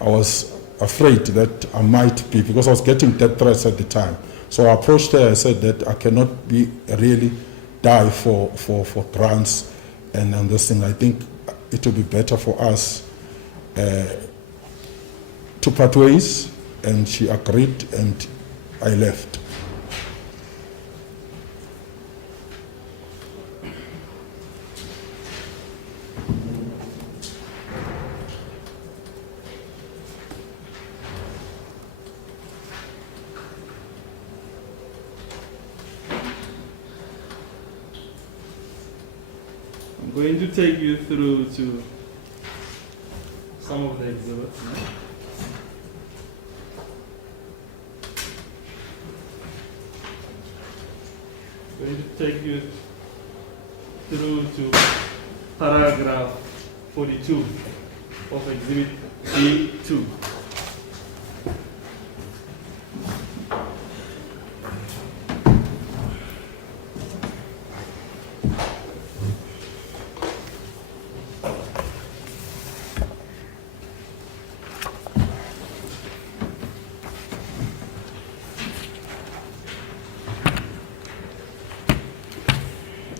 I was afraid that I might be, because I was getting death threats at the time. So I approached her. I said that I cannot really die for grants and this thing. I think it would be better for us to part ways and she agreed, and I left. I'm going to take you through to some of the exhibits. I'm going to take you through to paragraph 42 of exhibit B2.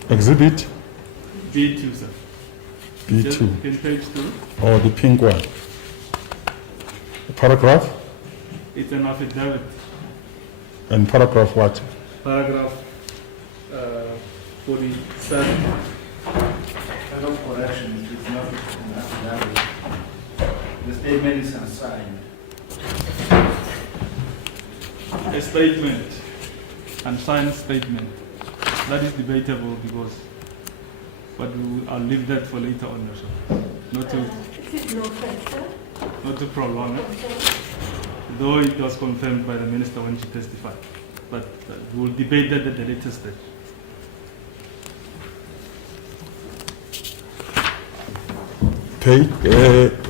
Exhibit B2, sir. Just B2. in page 2. Oh, the pink one. The paragraph? It's an affidavit. And paragraph what? Paragraph 47. Hello, correction, it's not an affidavit. The statement is unsigned. A statement, unsigned statement. That is debatable because, I'll leave that for later on, not to prolong it. Though it was confirmed by the minister when she testified, but we'll debate that at the later stage.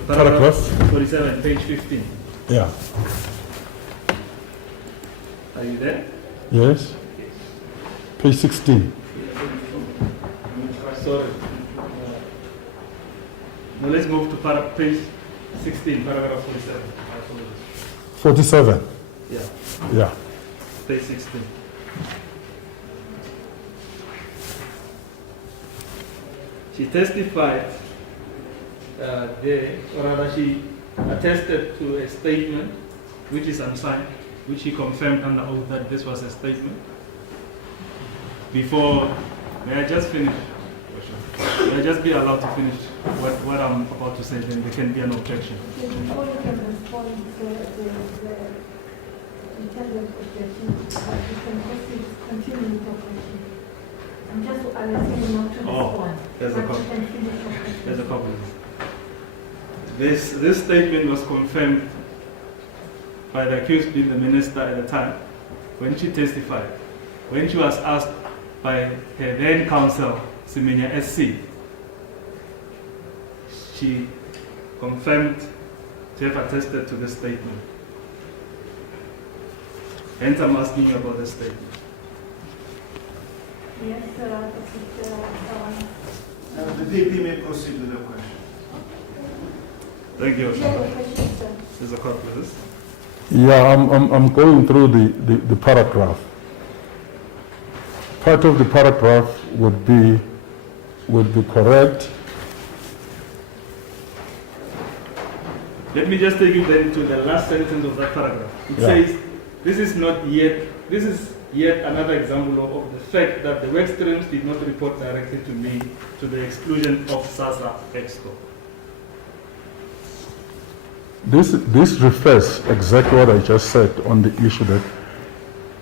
Paragraph? 47, page 15. Yeah. Are you there? Yes. Page 16. Sorry. Now let's move to page 16, paragraph 47. I apologize. 47. Yeah, Yeah. page 16. She testified there, or rather she attested to a statement which is unsigned, which she confirmed under oath that this was a statement. Before, may I just finish? May I just be allowed to finish what I'm about to say, then there can be an objection. Before you can respond to the intended objection, you can proceed, continue with your question. I'm just alerting you not to respond. There's a but copy. you can finish your question. There's a copy. This statement was confirmed by the accused being the minister at the time when she testified. When she was asked by her then counsel, Simenya SC, she confirmed to have attested to this statement. Hence, I'm asking you about this statement. Yes, The DP may proceed with the question. Thank you, you have a Osha. question, sir? There's a copy of this. Yeah, I'm going through the paragraph. Part of the paragraph would be correct. Let me just take you then to the last sentence of that paragraph. It Yeah. says, this is yet another example of the fact that the work streams did not report directly to me to the exclusion of SASA Exco. This refers exactly what I just said on the issue that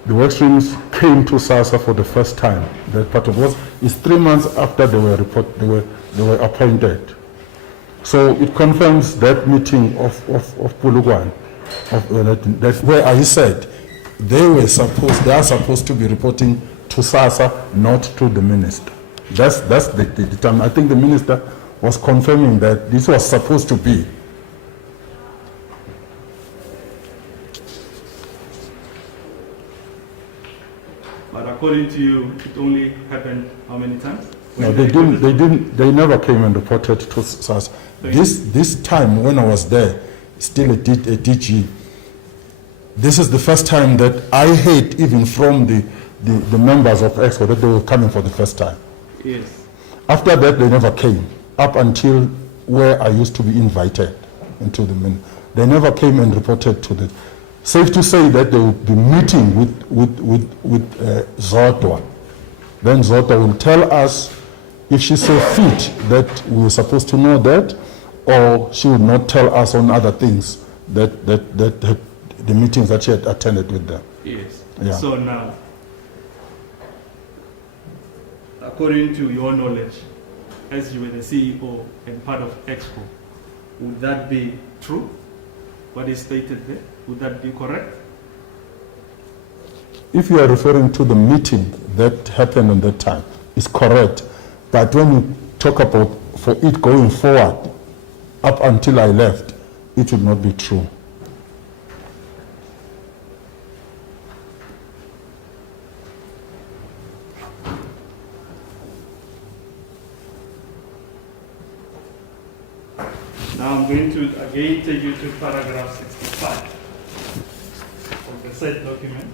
the work streams came to SASA for the first time. That part of it is 3 months after they were appointed. So it confirms that meeting of Pulugwan, that's where I said they are supposed to be reporting to SASA, not to the minister. That's the term. I think the minister was confirming that this was supposed to be. But according to you, it only happened how many times? No, they never came and reported to SASA. This time when I was there, still a DG, this is the first time that I heard even from the members of EXCO that they were coming for the first time. Yes. After that, they never came, up until where I used to be invited into the ministry. They never came and reported to safe to say that they will be meeting with Zodwa. Then Zodwa will tell us if she saw fit that we were supposed to know that, or she would not tell us on other things that the meetings that she had attended with them. Yes. Yeah. So now, according to your knowledge, as you were the CEO and part of Expo, would that be true? What is stated there? Would that be correct? If you are referring to the meeting that happened on that time, it's correct. But when you talk about for it going forward, up until I left, it would not be true. Now I'm going to again take you to paragraph 65 of the said document.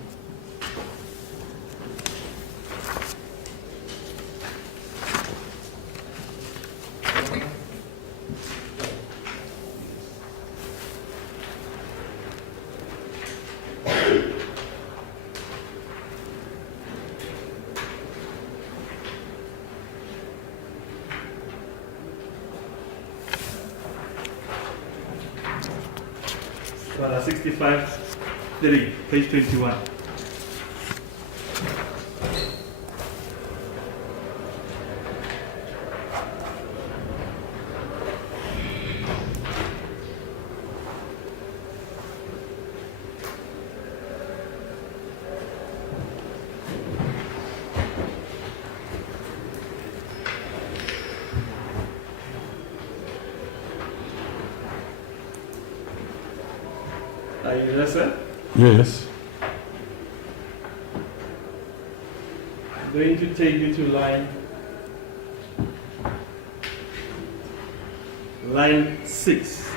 Para 65.3, page 21. Are you there, sir? Yes. I'm going to take you to line 6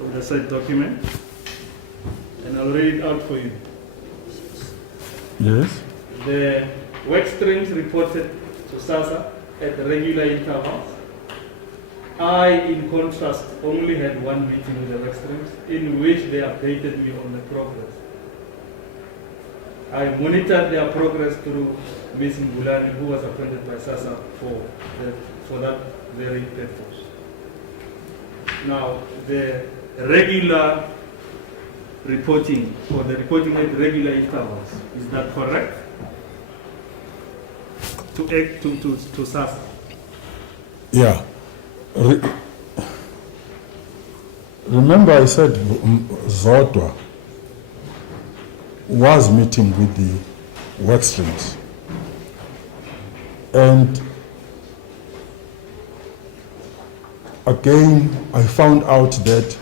of the said document, and I'll read it out for you. Yes. The work streams reported to SASA at regular intervals. I, in contrast, only had one meeting with the work streams in which they updated me on the progress. I monitored their progress through Ms. Ngulani, who was appointed by SASA for that very purpose. Now, the regular reporting, or the reporting at regular intervals, is that correct? To SASA? Yeah. Remember I said Zodwa was meeting with the work streams, and again I found out that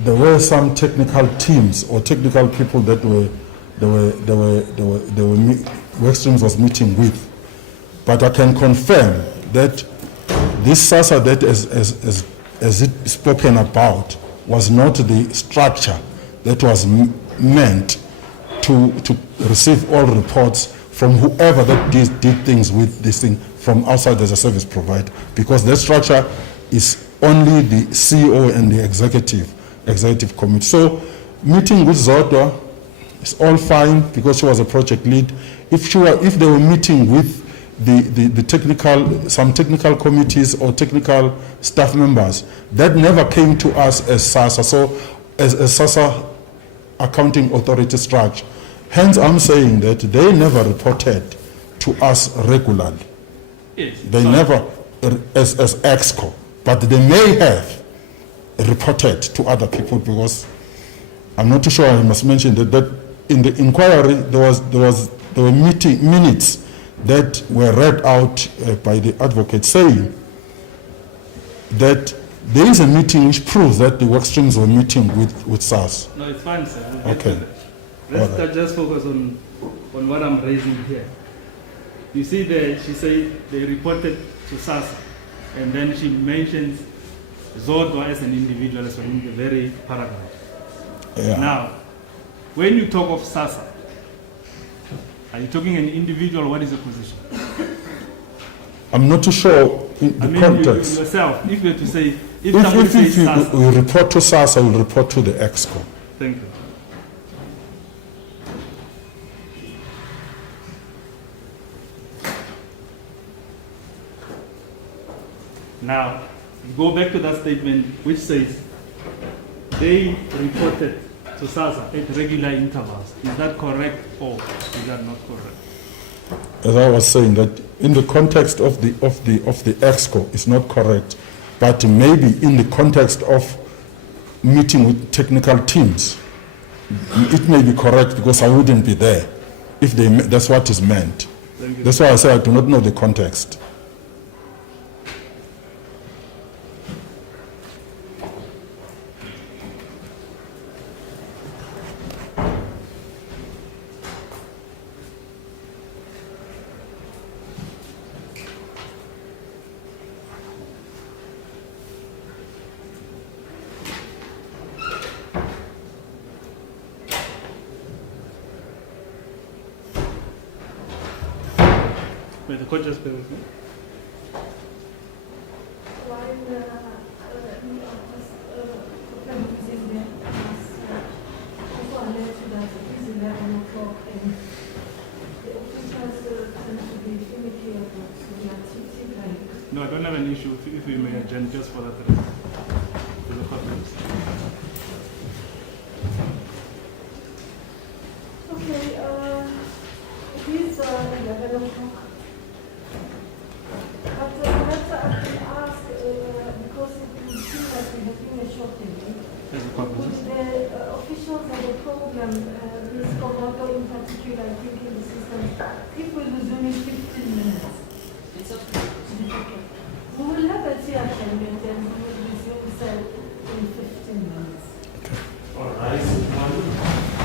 there were some technical teams or technical people that work streams was meeting with, but I can confirm that this SASA that as it spoken about was not the structure that was meant to receive all reports from whoever that did things with this thing from outside as a service provider, because that structure is only the CEO and the executive committee. So meeting with Zodwa is all fine because she was a project lead. If they were meeting with some technical committees or technical staff members, that never came to us as SASA, so as SASA accounting authority structure. Hence I'm saying that they never reported to us regularly. Yes. They never as EXCO, but they may have reported to other people, because I'm not too sure I must mention that in the inquiry there were minutes that were read out by the advocate saying that there is a meeting which proves that the work streams were meeting with SARS. No, it's fine, sir. We'll get Okay. to that. Let's just focus on what I'm raising here. You see there, she said they reported to SASA, and then she mentions Zodwa as an individual as well in the very paragraph. Yeah. Now, when you talk of SASA, are you talking an individual? What is the position? I'm not too sure in the context. You yourself, if you were to say If somebody says you SASSA, will report to SASSA, will report to the EXCO. thank you. Now, go back to that statement which says they reported to SASSA at regular intervals. Is that correct or is that not correct? As I was saying, that in the context of the EXCO is not correct, but maybe in the context of meeting with technical teams, it may be correct because I wouldn't be there if that's what is meant. Thank you. That's why I say I do not know the context. May the court just bear with me? While we are just using the before I let you guys, it is 11 o'clock and the officials tend to be finicky about the activity like. No, I don't have an issue if we may adjourn just for that reason. To the court, please. Okay, it is 11 o'clock. But perhaps I can ask, because it would seem that we have been a short delay, As the court would pleases. the officials have a problem, Ms. Komodo in particular, I think in the system, if we resume in 15 minutes? It's okay. We will have a theatre meeting and we will resume say, in 15 minutes. All right.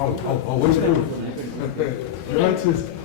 Which group? United.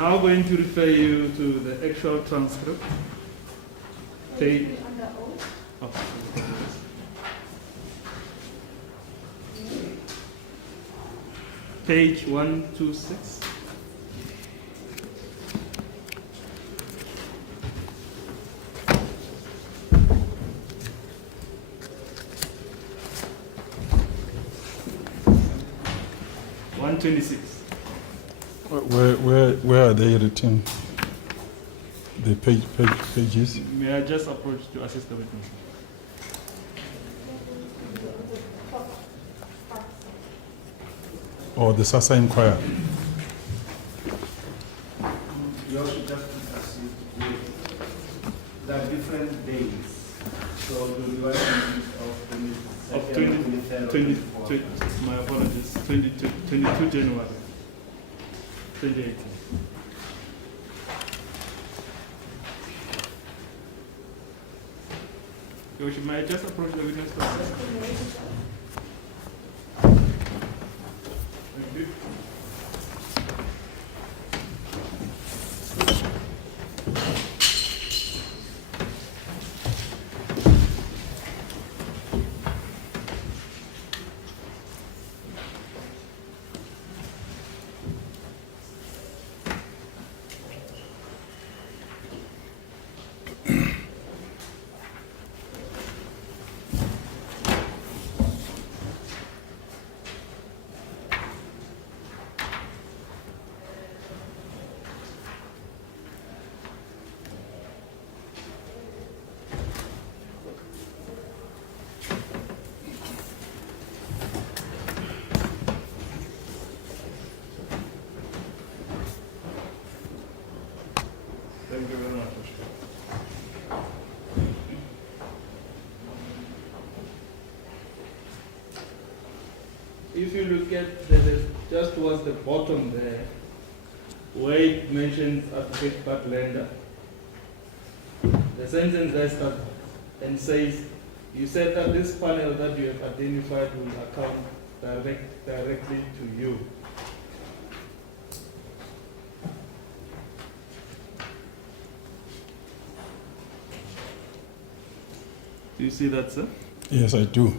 now going to refer you to the actual transcript. Page. Under oath. Oh. Page 126. Where are they written? The pages? May I just approach to assist the witness? Or the Sasa Inquirer? You also just assist with the different days. So do you want Of 20, my apologies, 22 January 2018. Your Worship, may I just approach the witness first? Thank you. Thank you very much. If you look at just towards the bottom there, where it mentions advocate but lender, the sentence there starts and says, you said that this panel that you have identified will account directly to you. Do you see that, sir? Yes, I do.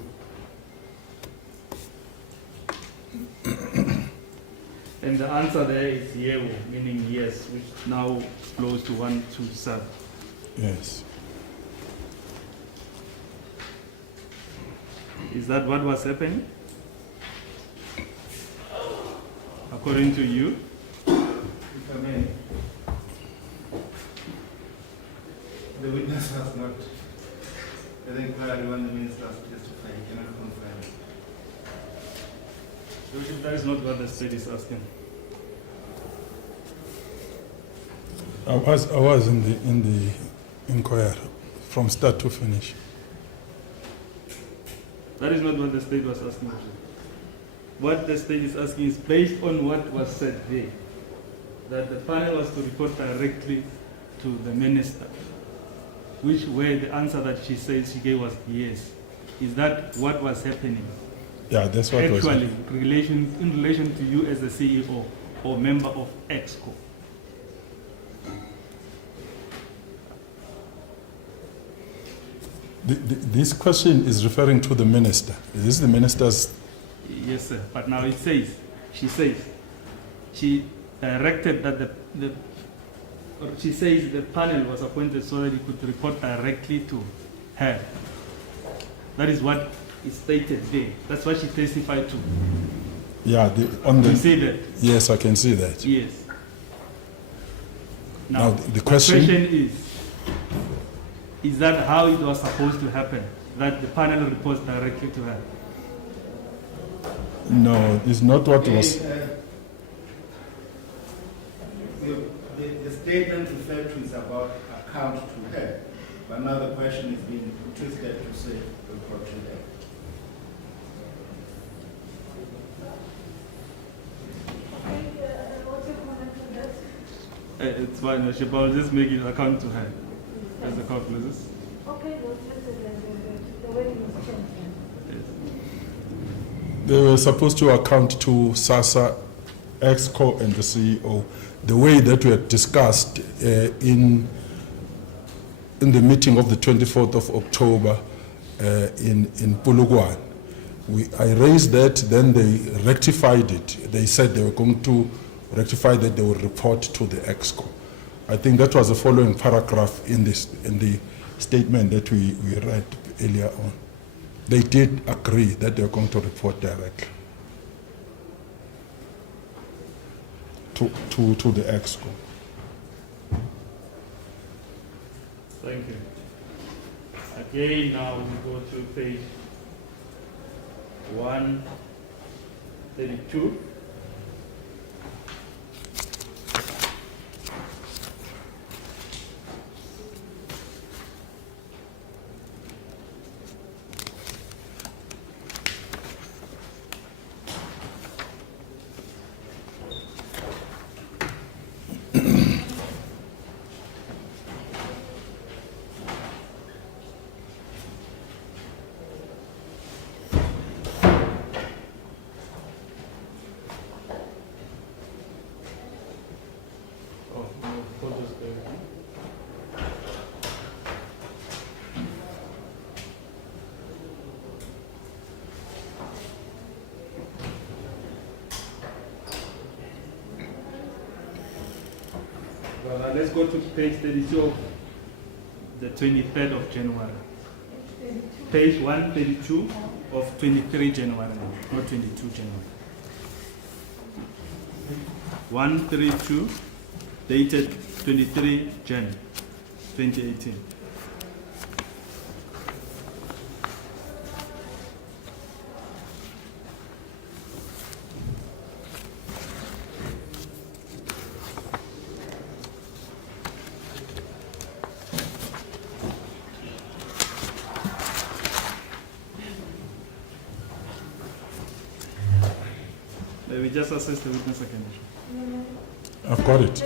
And the answer there is yeo, meaning yes, which now flows to 127. Yes. Is that what was happening? According to you? If I may, the witness has not, I think clearly when the minister has testified, he cannot confirm. Your Worship, that is not what the state is asking. I was in the inquiry from start to finish. That is not what the state was asking. Your Worship. What the state is asking is based on what was said there, that the panel was to report directly to the minister, which way the answer that she says she gave was yes. Is that what was happening? Yeah, that's what was Actually, in relation to you as the CEO or member of EXCO. This question is referring to the minister. Is this the minister's? Yes, sir. But now it says, she directed that she says the panel was appointed so that it could report directly to her. That is what is stated there. That's what she testified to. Yeah, You see that? Yes, I can see that. Yes. Now, Now, the question is that how it was supposed to happen? That the panel reports directly to her? No, it's not what was. The statement referred to is about account to her, but now the question is being twisted to say report to her. What's your comment on that? It's fine, Worship. I'll just make it account to her as the court closes. Okay, well, just the wording was changed. Yes. They were supposed to account to SASA, EXCO, and the CEO. the way that we had discussed in the meeting of the 24th of October in Polokwane. I raised that, then they rectified it. They said they were going to rectify that, they would report to the EXCO. I think that was the following paragraph in the statement that we read earlier on. They did agree that they were going to report directly to the EXCO. Thank you. Again, now we go to page 132. Well, let's go to page 32 of the 23rd of January. Page 132 of 23 January, not 22 January. 132, dated 23 Jan 2018. We just assess the witness again. I've got it.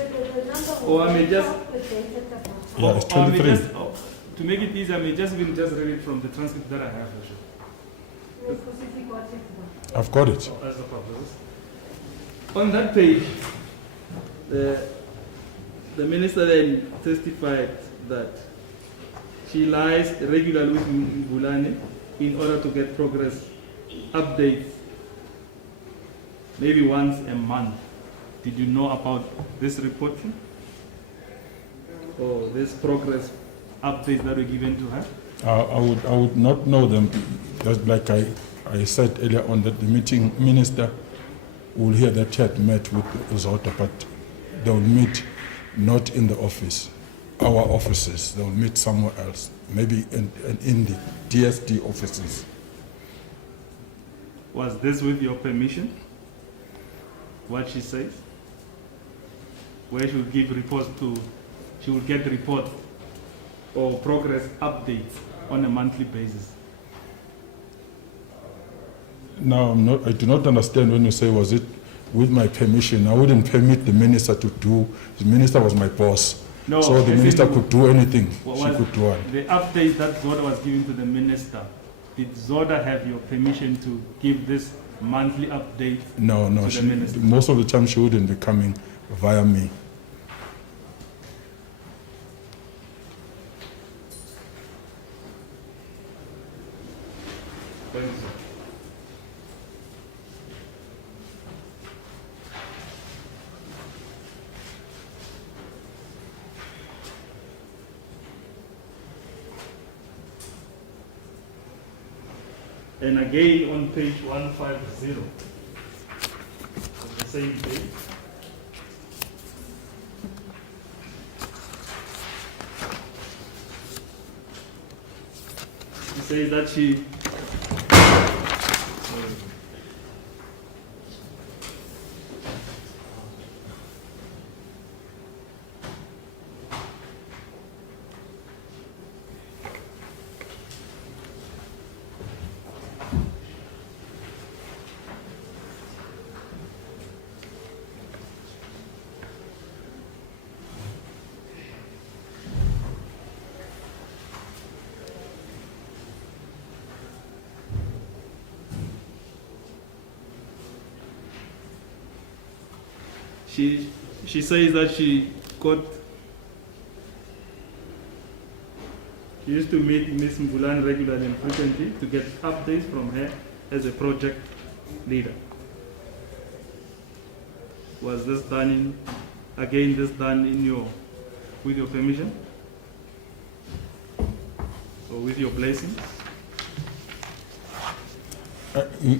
Or I may just, Yeah, it's or I may 23. just, to make it easy, I may just even just read it from the transcript that I have. I've got it. As the problem. On that page, the minister then testified that she lies regularly with Mbulane in order to get progress updates, maybe once a month. Did you know about this reporting? Or this progress updates that were given to her? I would not know them, just like I said earlier on, that the meeting minister will hear that she had met with Zota, but they will meet not in the office, our offices. They will meet somewhere else, maybe in the DSD offices. Was this with your permission? What she says? Where she will give reports to, she will get reports or progress updates on a monthly basis. Now, I do not understand when you say, was it with my permission? I wouldn't permit the minister to do, the minister was my boss. No, so the minister could do anything what she was could do. the update that Zoda was giving to the minister, did Zoda have your permission to give this monthly update? No, to the minister? most of the time she wouldn't be coming via me. Thank you, sir. And again on page 150 of the same page, it says that she She says that she used to meet Miss Mbulan regularly and frequently to get updates from her as a project leader. Was this done with your permission? Or with your blessing?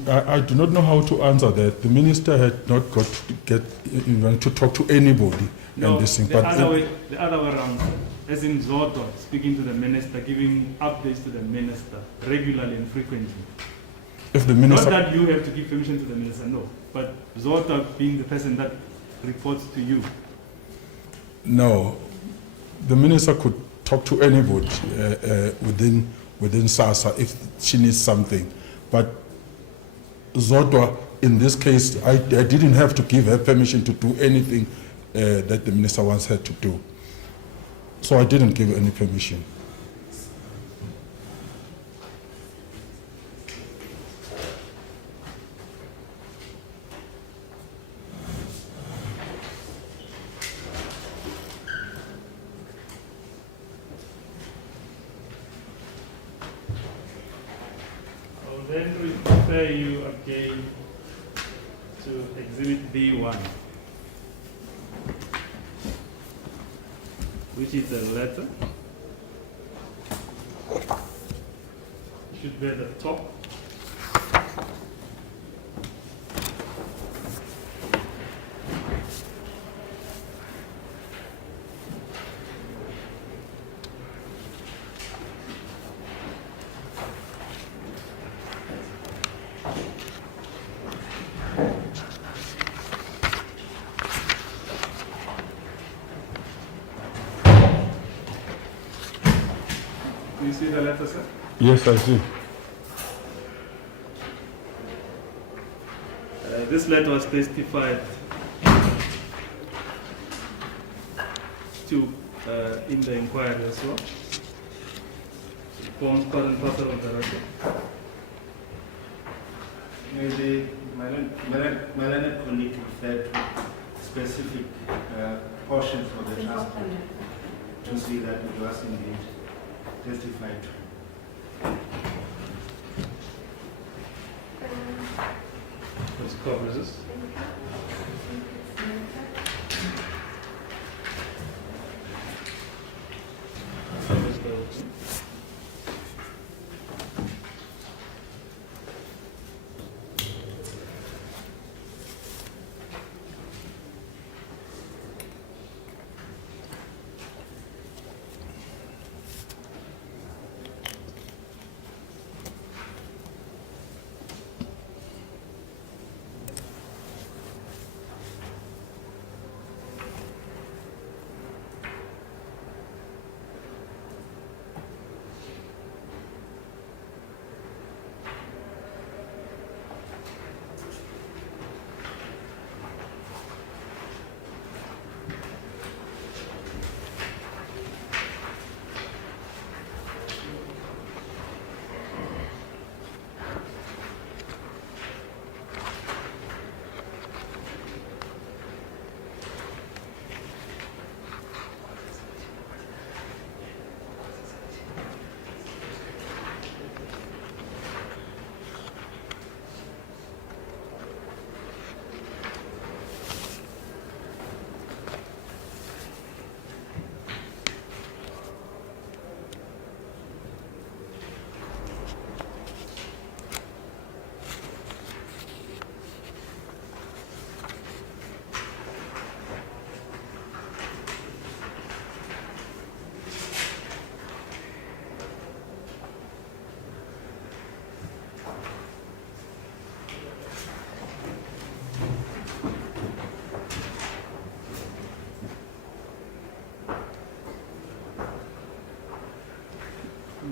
I do not know how to answer that. The minister had not got to get even to talk to anybody. No, and this thing, the other way around. As in Zoto, speaking to the minister, giving updates to the minister regularly and frequently. If the minister, Not that you have to give permission to the minister, no. But Zoto being the person that reports to you. no, the minister could talk to anybody within SASA if she needs something. But Zodwa, in this case, I didn't have to give her permission to do anything that the minister wants her to do. So I didn't give any permission. I'll then refer you again to Exhibit B1, which is a letter. It should be at the top. Do you see the letter, sir? Yes, I see. This letter was testified to in the inquiry as well. It forms part and parcel of the record. Maybe my learned colleague referred to specific portions of the transcript to see that it was indeed testified to. Which covers this.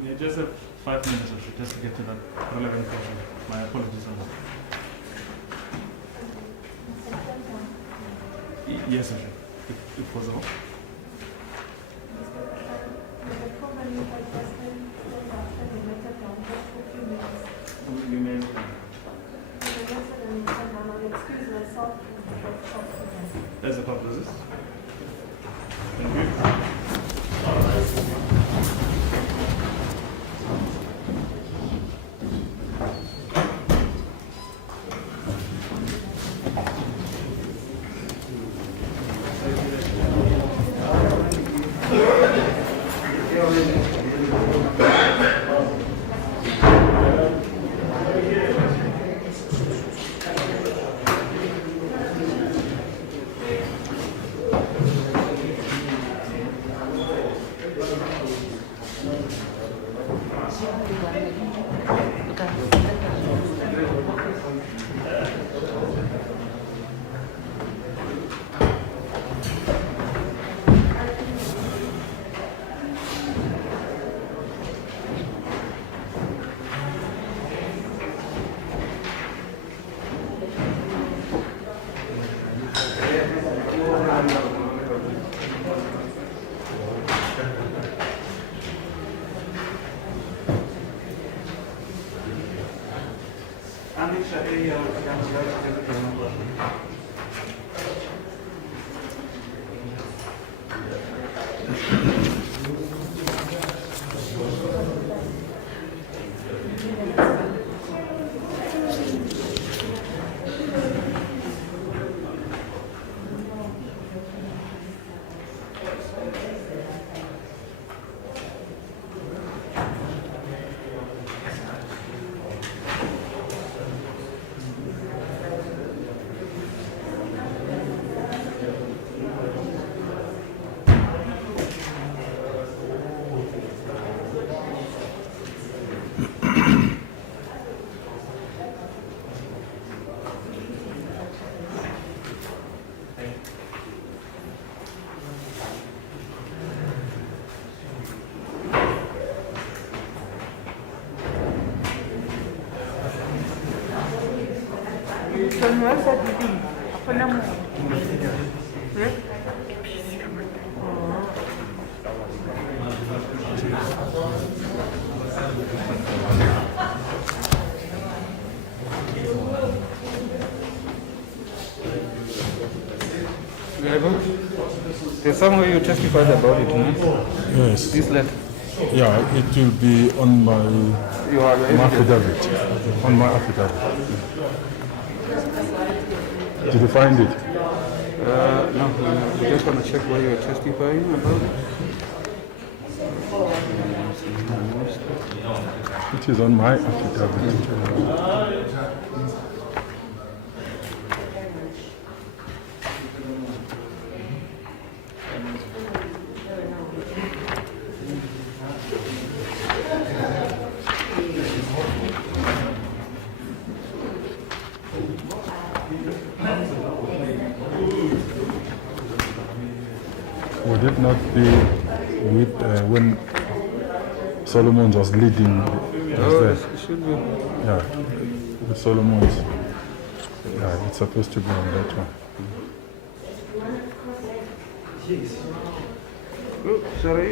Yeah, just have 5 minutes or so, just to get to that relevant portion. My apologies on that. Yes, sir. If possible. You may. That's the purpose. There's somewhere you testified about it, no? Yes. This letter. Yeah, it will be on my You are affidavit. On my affidavit. Did you find it? No, we just want to check where you're testifying about it. It is on my affidavit. Would it not be with when Solomon was leading? Was there? It should be. Yeah, with Solomon's. Yeah, it's supposed to be on that one. Oh, sorry.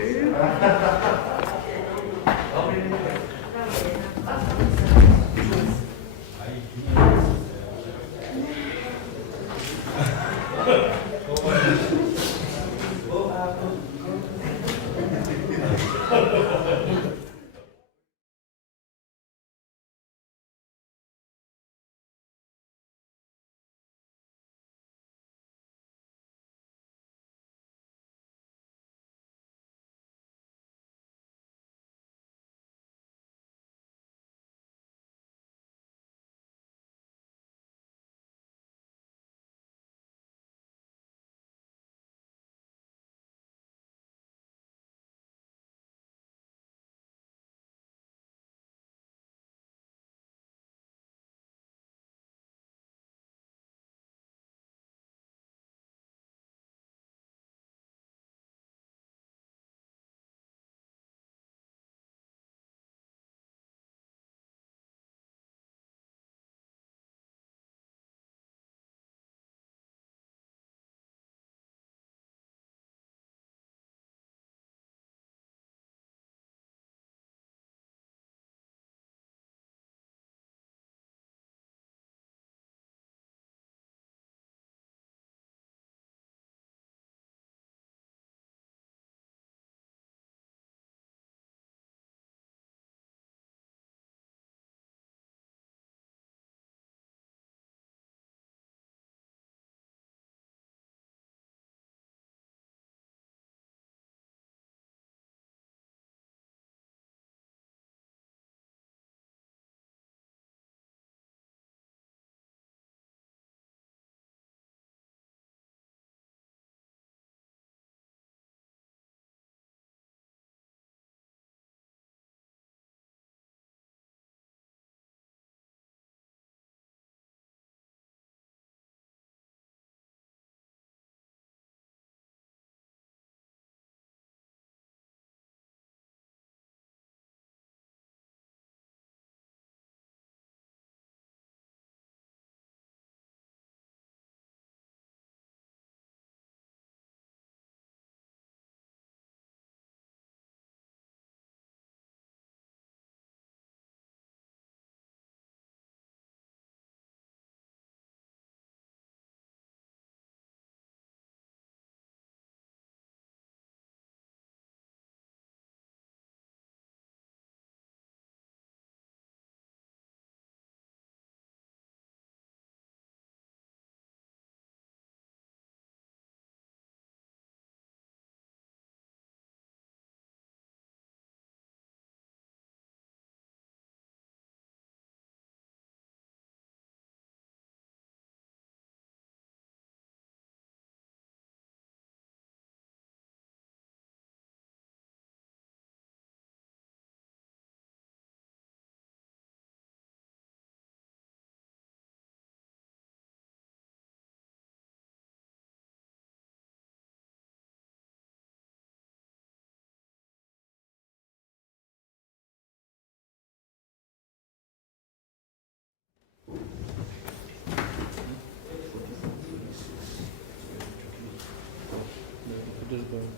testify.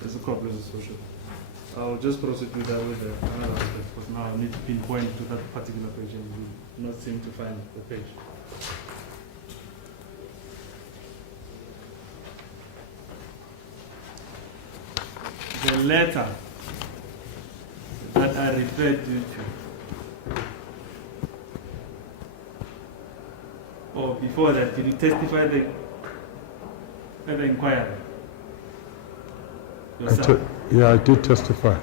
There's a copy of the social. I'll just prosecute that with another aspect, because now I need to pinpoint to that particular page and we not seem to find the page. The letter that I referred you to. Or before that, did you testify at the inquiry? Yourself? Yeah, I did testify.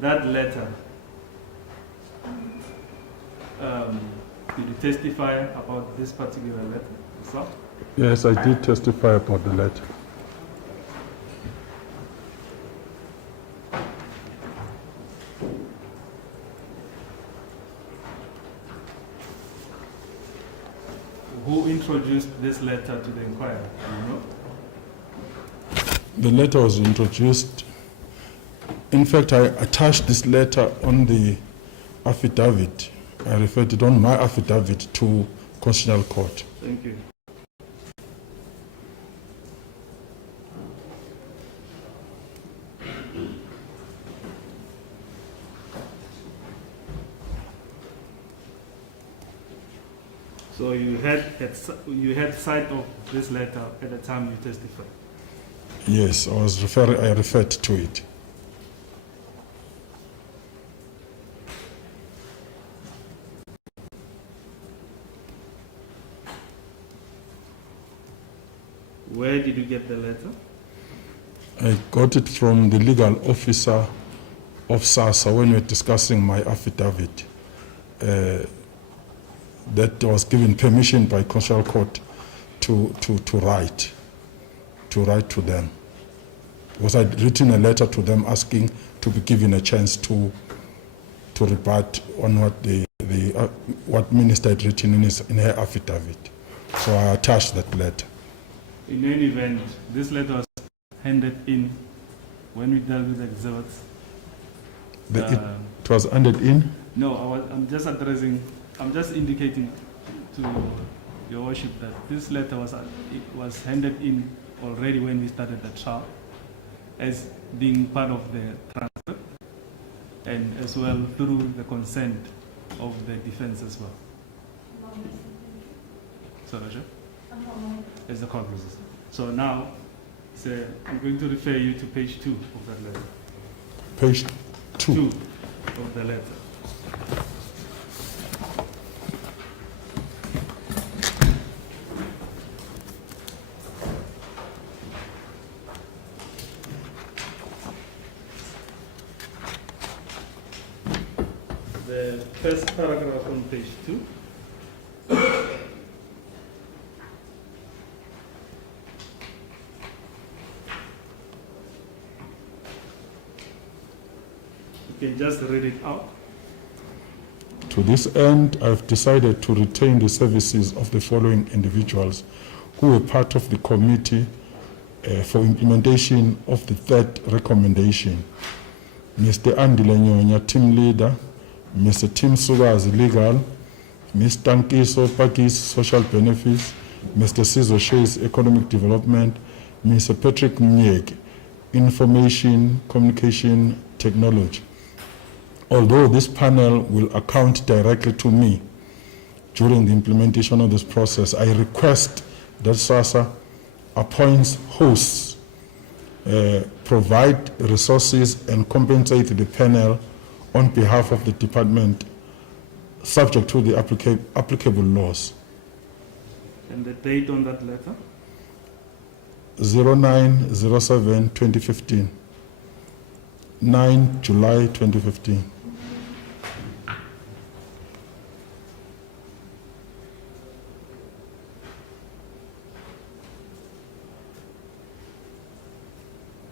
That letter, did you testify about this particular letter yourself? Yes, I did testify about the letter. Who introduced this letter to the inquiry? Do you know? The letter was introduced. In fact, I attached this letter on the affidavit. I referred it on my affidavit to Constitutional Court. Thank you. So you had sight of this letter at the time you testified. Yes, I referred to it. Where did you get the letter? I got it from the legal officer of SASA when we were discussing my affidavit. That was given permission by Constitutional Court to write to them. Because I'd written a letter to them asking to be given a chance to rebut on what Minister had written in her affidavit. So I attached that letter. In any event, this letter was handed in when we dealt with exhibits. It was handed in? No, I'm just indicating to Your Worship that this letter was handed in already when we started the trial as being part of the transcript and as well through the consent of the defense as well. So, Roger? As the court process. So now, I'm going to refer you to page 2 of that letter. Page 2? 2 of the letter. The first paragraph on page 2. You can just read it out. To this end, I've decided to retain the services of the following individuals who were part of the committee for implementation of the third recommendation. Mr. Andile Nyonya, team leader, Mr. Tim Sugazi, legal, Ms. Tankiso Pakis, social benefits, Mr. Sizo Shays, economic development, Mr. Patrick Mnyek, information, communication, technology. Although this panel will account directly to me during the implementation of this process, I request that SASSA appoints hosts, provide resources and compensate the panel on behalf of the department, subject to the applicable laws. And the date on that letter? 09/07/2015, 9 July 2015.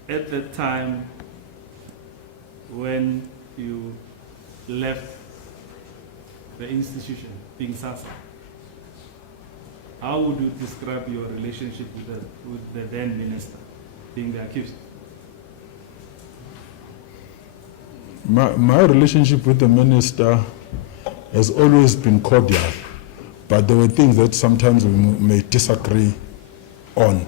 At the time when you left the institution, being SASSA, how would you describe your relationship with the then minister, being the accused? My relationship with the minister has always been cordial, but there were things that sometimes we may disagree on.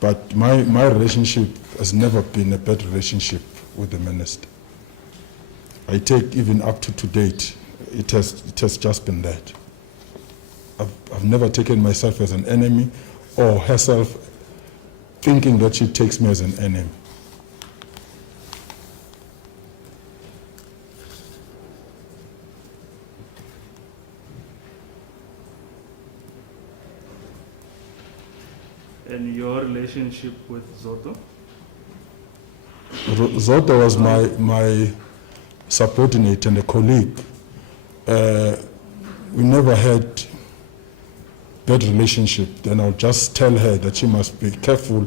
But my relationship has never been a bad relationship with the minister. I take even up to date, it has just been that. I've never taken myself as an enemy or herself thinking that she takes me as an enemy. And your relationship with Zoto? Zoto was my subordinate and a colleague. We never had bad relationship. Then I'll just tell her that she must be careful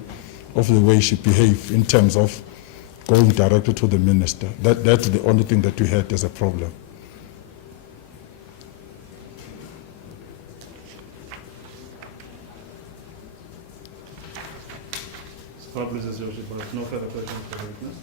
of the way she behaves in terms of going directly to the minister. That's the only thing that we had as a problem. Probably as your worship, but no further questions for the witness.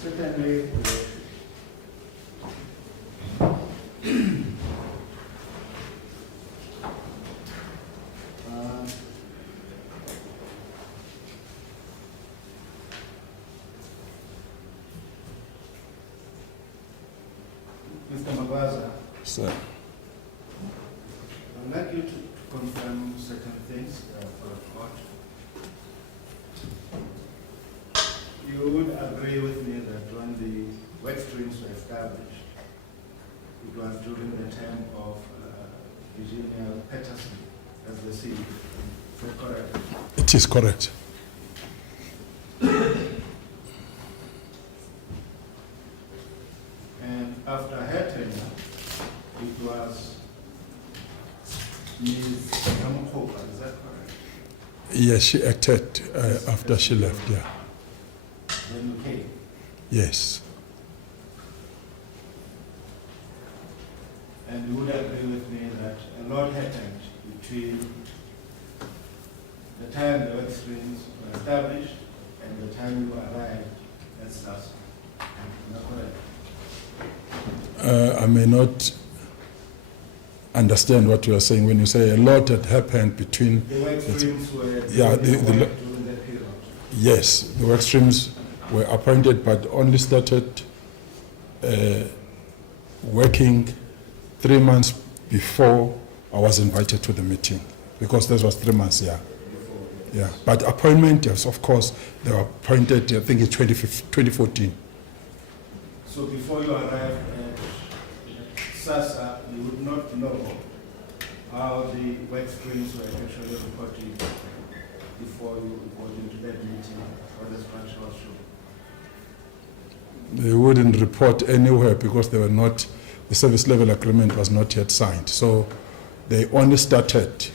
Certainly, Mr. Magwaza, So, I'd like you to confirm certain things for the court. You would agree with me that when the work streams were established, it was during the term of Virginia Peterson as the CEO. Is that correct? it is correct. And after her tenure, it was Ms. Yamukopa, is that correct? Yes, she acted after she left, yeah. Then you came. Yes. And you would agree with me that a lot happened between the time the work streams were established and the time you arrived at SASSA. Is that correct? I may not understand what you are saying when you say a lot had happened between. The work streams were Yeah, during that period. Yes, the work streams were appointed but only started working 3 months before I was invited to the meeting, because this was 3 months, yeah. Yeah, but appointment, yes, of course, they were appointed, I think it's 2014. So before you arrived at SASSA, you would not know how the work streams were actually reported before you reported to that meeting or the structure was shown. They wouldn't report anywhere because they were not, the service level agreement was not yet signed. So they only started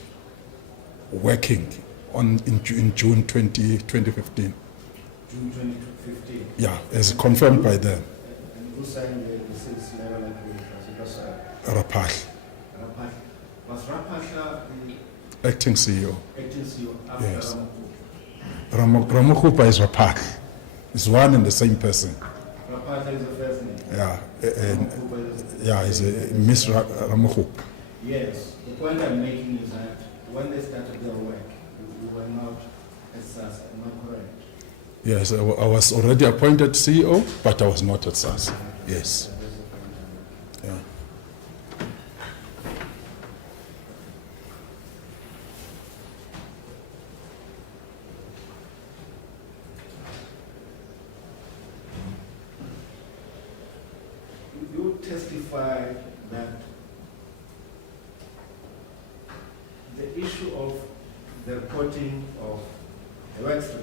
working in June 2015. June 2015. Yeah, as confirmed by them. And who signed the service level agreement? Was it Rapah, Rapah? Was Rapah the acting CEO. acting CEO after Yes. Ramokupa? Ramokupa is Rapah. It's one and the same person. Rapah is the first name. Yeah, Ramokupa is yeah, it's a Miss Ramokupa. Yes. The point I'm making is that when they started their work, you were not at SAS, am I correct? Yes, I was already appointed CEO, but I was not at SAS. Yes. Yeah. You testify that the issue of the reporting of the work streams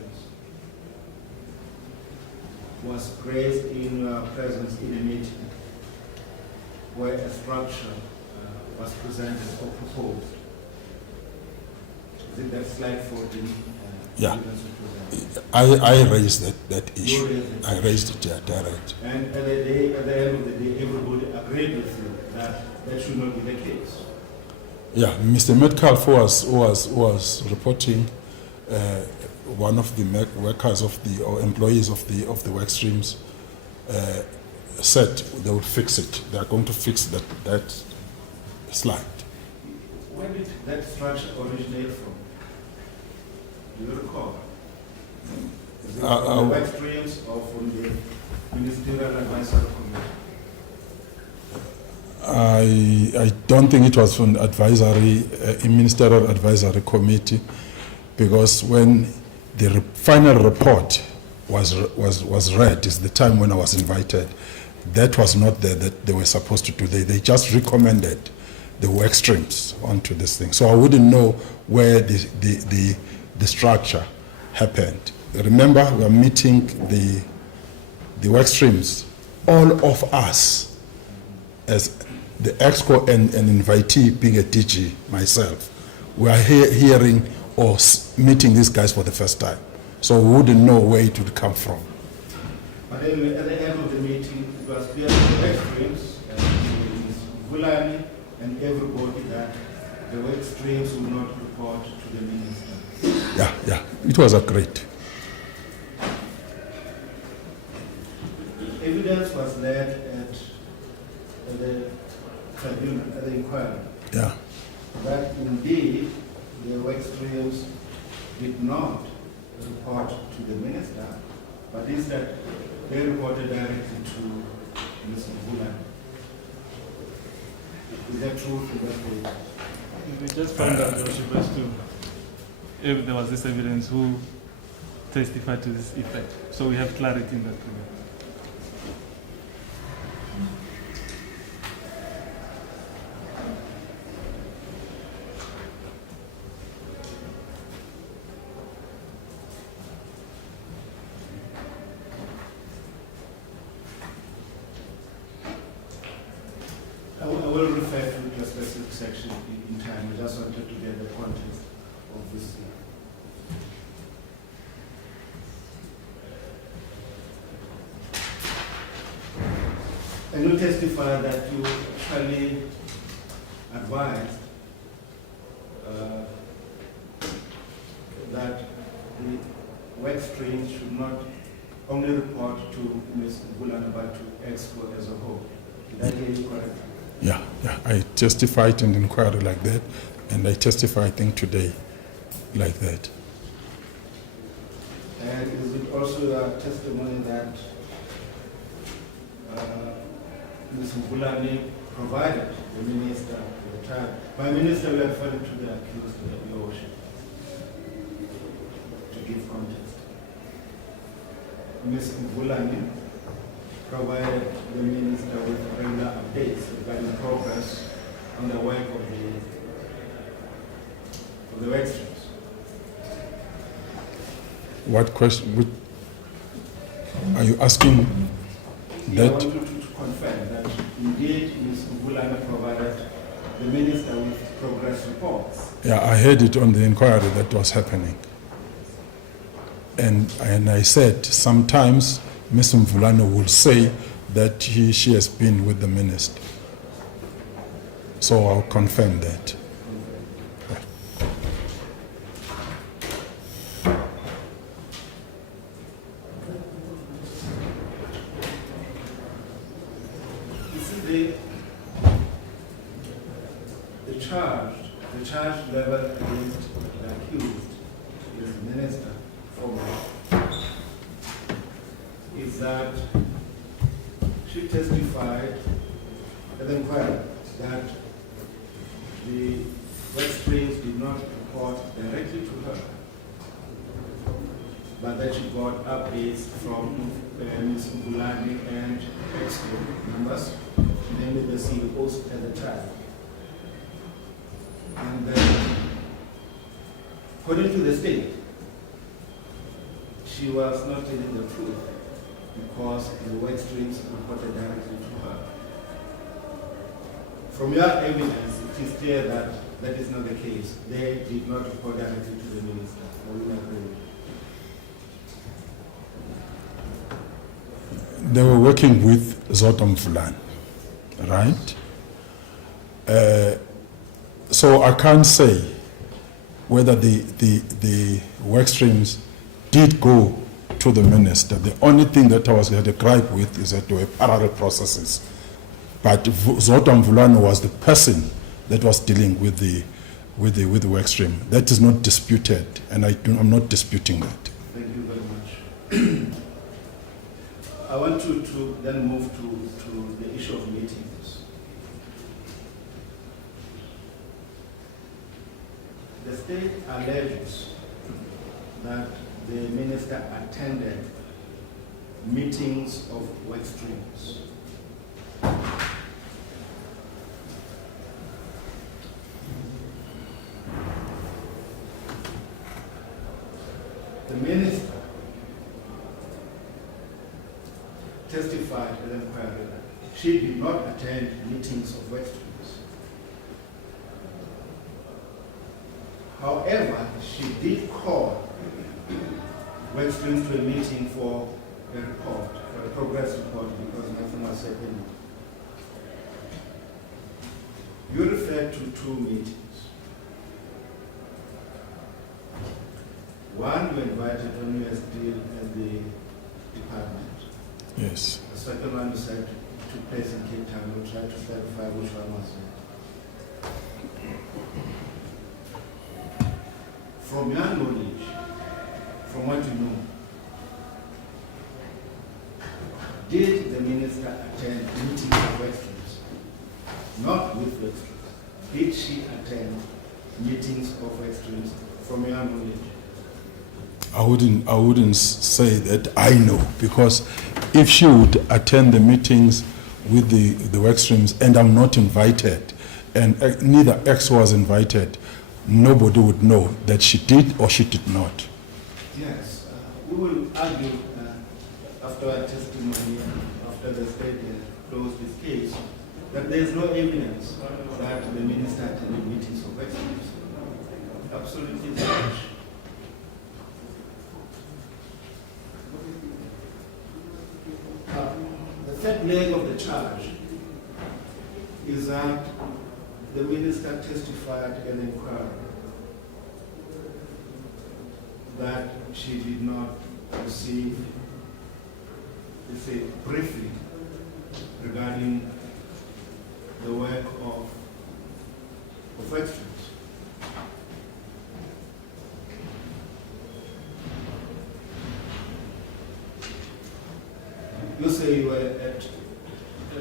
was raised in your presence in a meeting where a structure was presented or proposed. Is it that slide 14? Yeah. evidence was presented? I raised that You issue. raised it. I raised it, yeah, direct. And at the end of the day, everybody agreed with you that that should not be the case. Yeah, Mr. Metcalf was reporting one of the workers of the or employees of the work streams said they would fix it. They are going to fix that slide. Where did that structure originate from? Do you recall? Is it from the work streams or from the Ministerial Advisory Committee? I don't think it was from the Ministerial Advisory Committee, because when the final report was read, is the time when I was invited, that was not there that they were supposed to do. They just recommended the work streams onto this thing. So I wouldn't know where the structure happened. Remember, we are meeting the work streams, all of us, as the exco and invitee being a DG, myself, we are hearing or meeting these guys for the first time. So we wouldn't know where it would come from. But anyway, at the end of the meeting, it was clear to the work streams and Ms. Vulani and everybody that the work streams would not report to the minister. Yeah, it was agreed. Evidence was led at the tribunal, at the inquiry, Yeah. that indeed the work streams did not report to the minister, but instead they reported directly to Ms. Vulani. Is that true from that point? We just found out, Your Worship, as to if there was this evidence who testified to this effect. So we have clarity in that regard. I will refer to a specific section in time. I just wanted to get the context of this. And you testify that you actually advised that the work stream should not only report to Ms. Vulani but to EXCO as a whole. Did I hear you correctly? Yeah. I testified in the inquiry like that, and I testify, I think, today like that. And is it also a testimony that Ms. Vulani provided the minister at the time? By minister, we are referring to the accused, Your Worship, to give context. Ms. Vulani provided the minister with regular updates regarding progress on the work of the work streams. What question are you asking? I want you to confirm that indeed Ms. Mbulana provided the minister with progress reports. Yeah, I heard it on the inquiry that was happening. And I said sometimes Ms. Mvulana will say that she has been with the minister. So I'll confirm that. You see, the charge level against the accused is the minister is that she testified at the inquiry that the work streams did not report directly to her, but that she got updates from Ms. Mbulani and exco members, namely the CEOs at the time. And then, according to the state, she was not telling the truth because the work streams reported directly to her. From your evidence, it is clear that that is not the case. They did not report directly to the minister. I will agree. They were working with Zotam Fulan, right? So I can't say whether the work streams did go to the minister. The only thing that I had a gripe with is that there were parallel processes. But Zotam Fulan was the person that was dealing with the work stream. That is not disputed, and I'm not disputing that. Thank you very much. I want you to then move to the issue of meetings. The state alleges that the minister attended meetings of work streams. The minister testified at the inquiry that she did not attend meetings of work streams. However, she did call work streams to a meeting for a report, for a progress report, because nothing was happening. You referred to 2 meetings. One you invited when you were still in the department. Yes. The second one you said took place in Cape Town. We'll try to clarify which one was it. From your knowledge, from what you know, did the minister attend meetings of work streams? Not with work streams. Did she attend meetings of work streams from your knowledge? I wouldn't say that I know, because if she would attend the meetings with the work streams and I'm not invited, and neither X was invited, nobody would know that she did or she did not. Yes, we will argue after our testimony, after the state closed this case, that there is no evidence that the minister attended meetings of work streams. Absolutely not. The third leg of the charge is that the minister testified at an inquiry that she did not receive, let's say, briefing regarding the work of work streams. You say you were at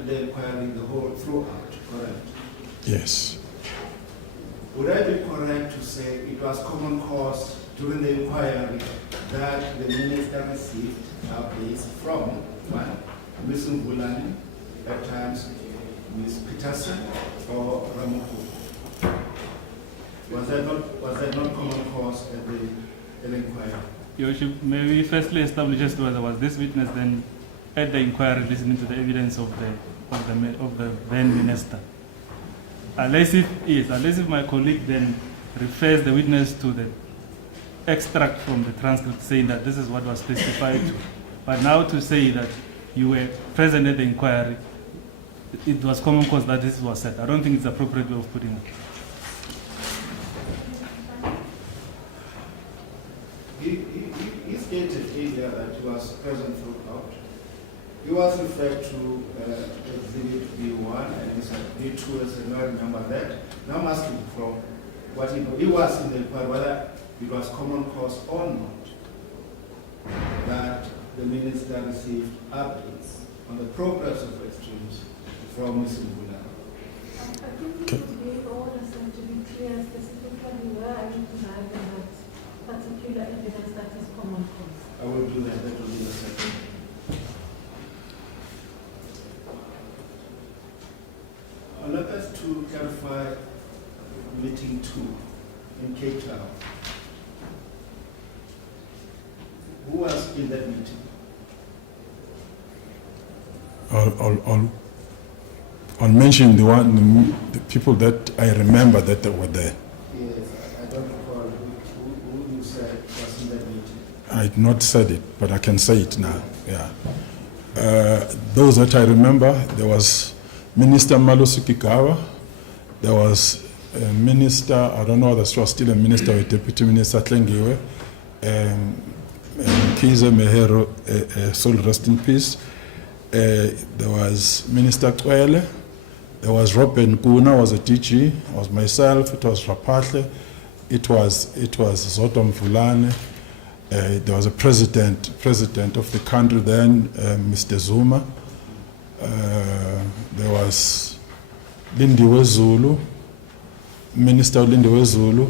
the inquiry the whole throughout, correct? Yes. Would I be correct to say it was common cause during the inquiry that the minister received updates from one, Ms. Mbulani, at times Ms. Peterson or Ramuku? Was that not common cause at the inquiry? Your Worship, may we firstly establish as to whether was this witness then at the inquiry listening to the evidence of the then minister. Unless if my colleague then refers the witness to the extract from the transcript saying that this is what was testified to. But now to say that you were present at the inquiry, it was common cause that this was said. I don't think it's the appropriate way of putting it. He stated earlier that he was present throughout. He was referred to Exhibit B1 and he said B2 as I remember that. Now I'm asking from what he was in the inquiry, whether it was common cause or not, that the minister received updates on the progress of extremes from Ms. Mbula. I think it would be orders and to be clear specifically where I need to have that particular evidence that is common cause. I will do that. That will be the second. I'd like us to clarify meeting 2 in Cape Town. Who was in that meeting? I'll mention the people that I remember that they were there. Yes, I don't recall who you said was in that meeting. I had not said it, but I can say it now. Yeah. Those that I remember, there was Minister Malusi Kikawa, there was Minister, I don't know whether she was still a minister or Deputy Minister Tlengiwe, Kiza Mehero, soul rest in peace. There was Minister Kwele, there was Robin Kuna, was a DG, it was myself, it was Rapatle, it was Zotom Fulane, there was a president of the country then, Mr. Zuma, there was Lindiwe Zulu, Minister Lindiwe Zulu,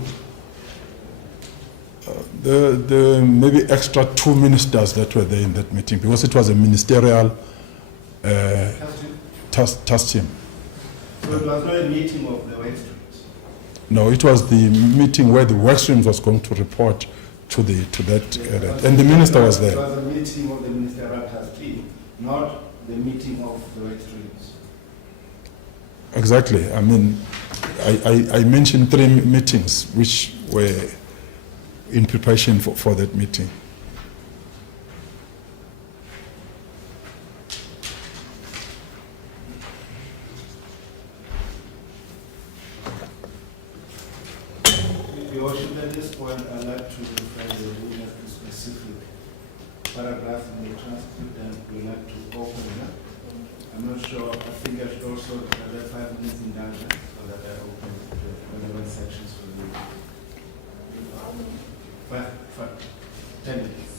the maybe extra 2 ministers that were there in that meeting because it was a ministerial task team. So it was not a meeting of the work streams? No, it was the meeting where the work streams was going to report to that area. And the minister was there. It was a meeting of the ministerial task team, not the meeting of the work streams. Exactly. I mean, I mentioned 3 meetings which were in preparation for that meeting. Your Worship, at this point, I'd like to refer the witness to specific paragraphs in the transcript and we'd like to open that. I'm not sure, I think I should also have 5 minutes in danger so that I open the relevant sections for the 10 minutes.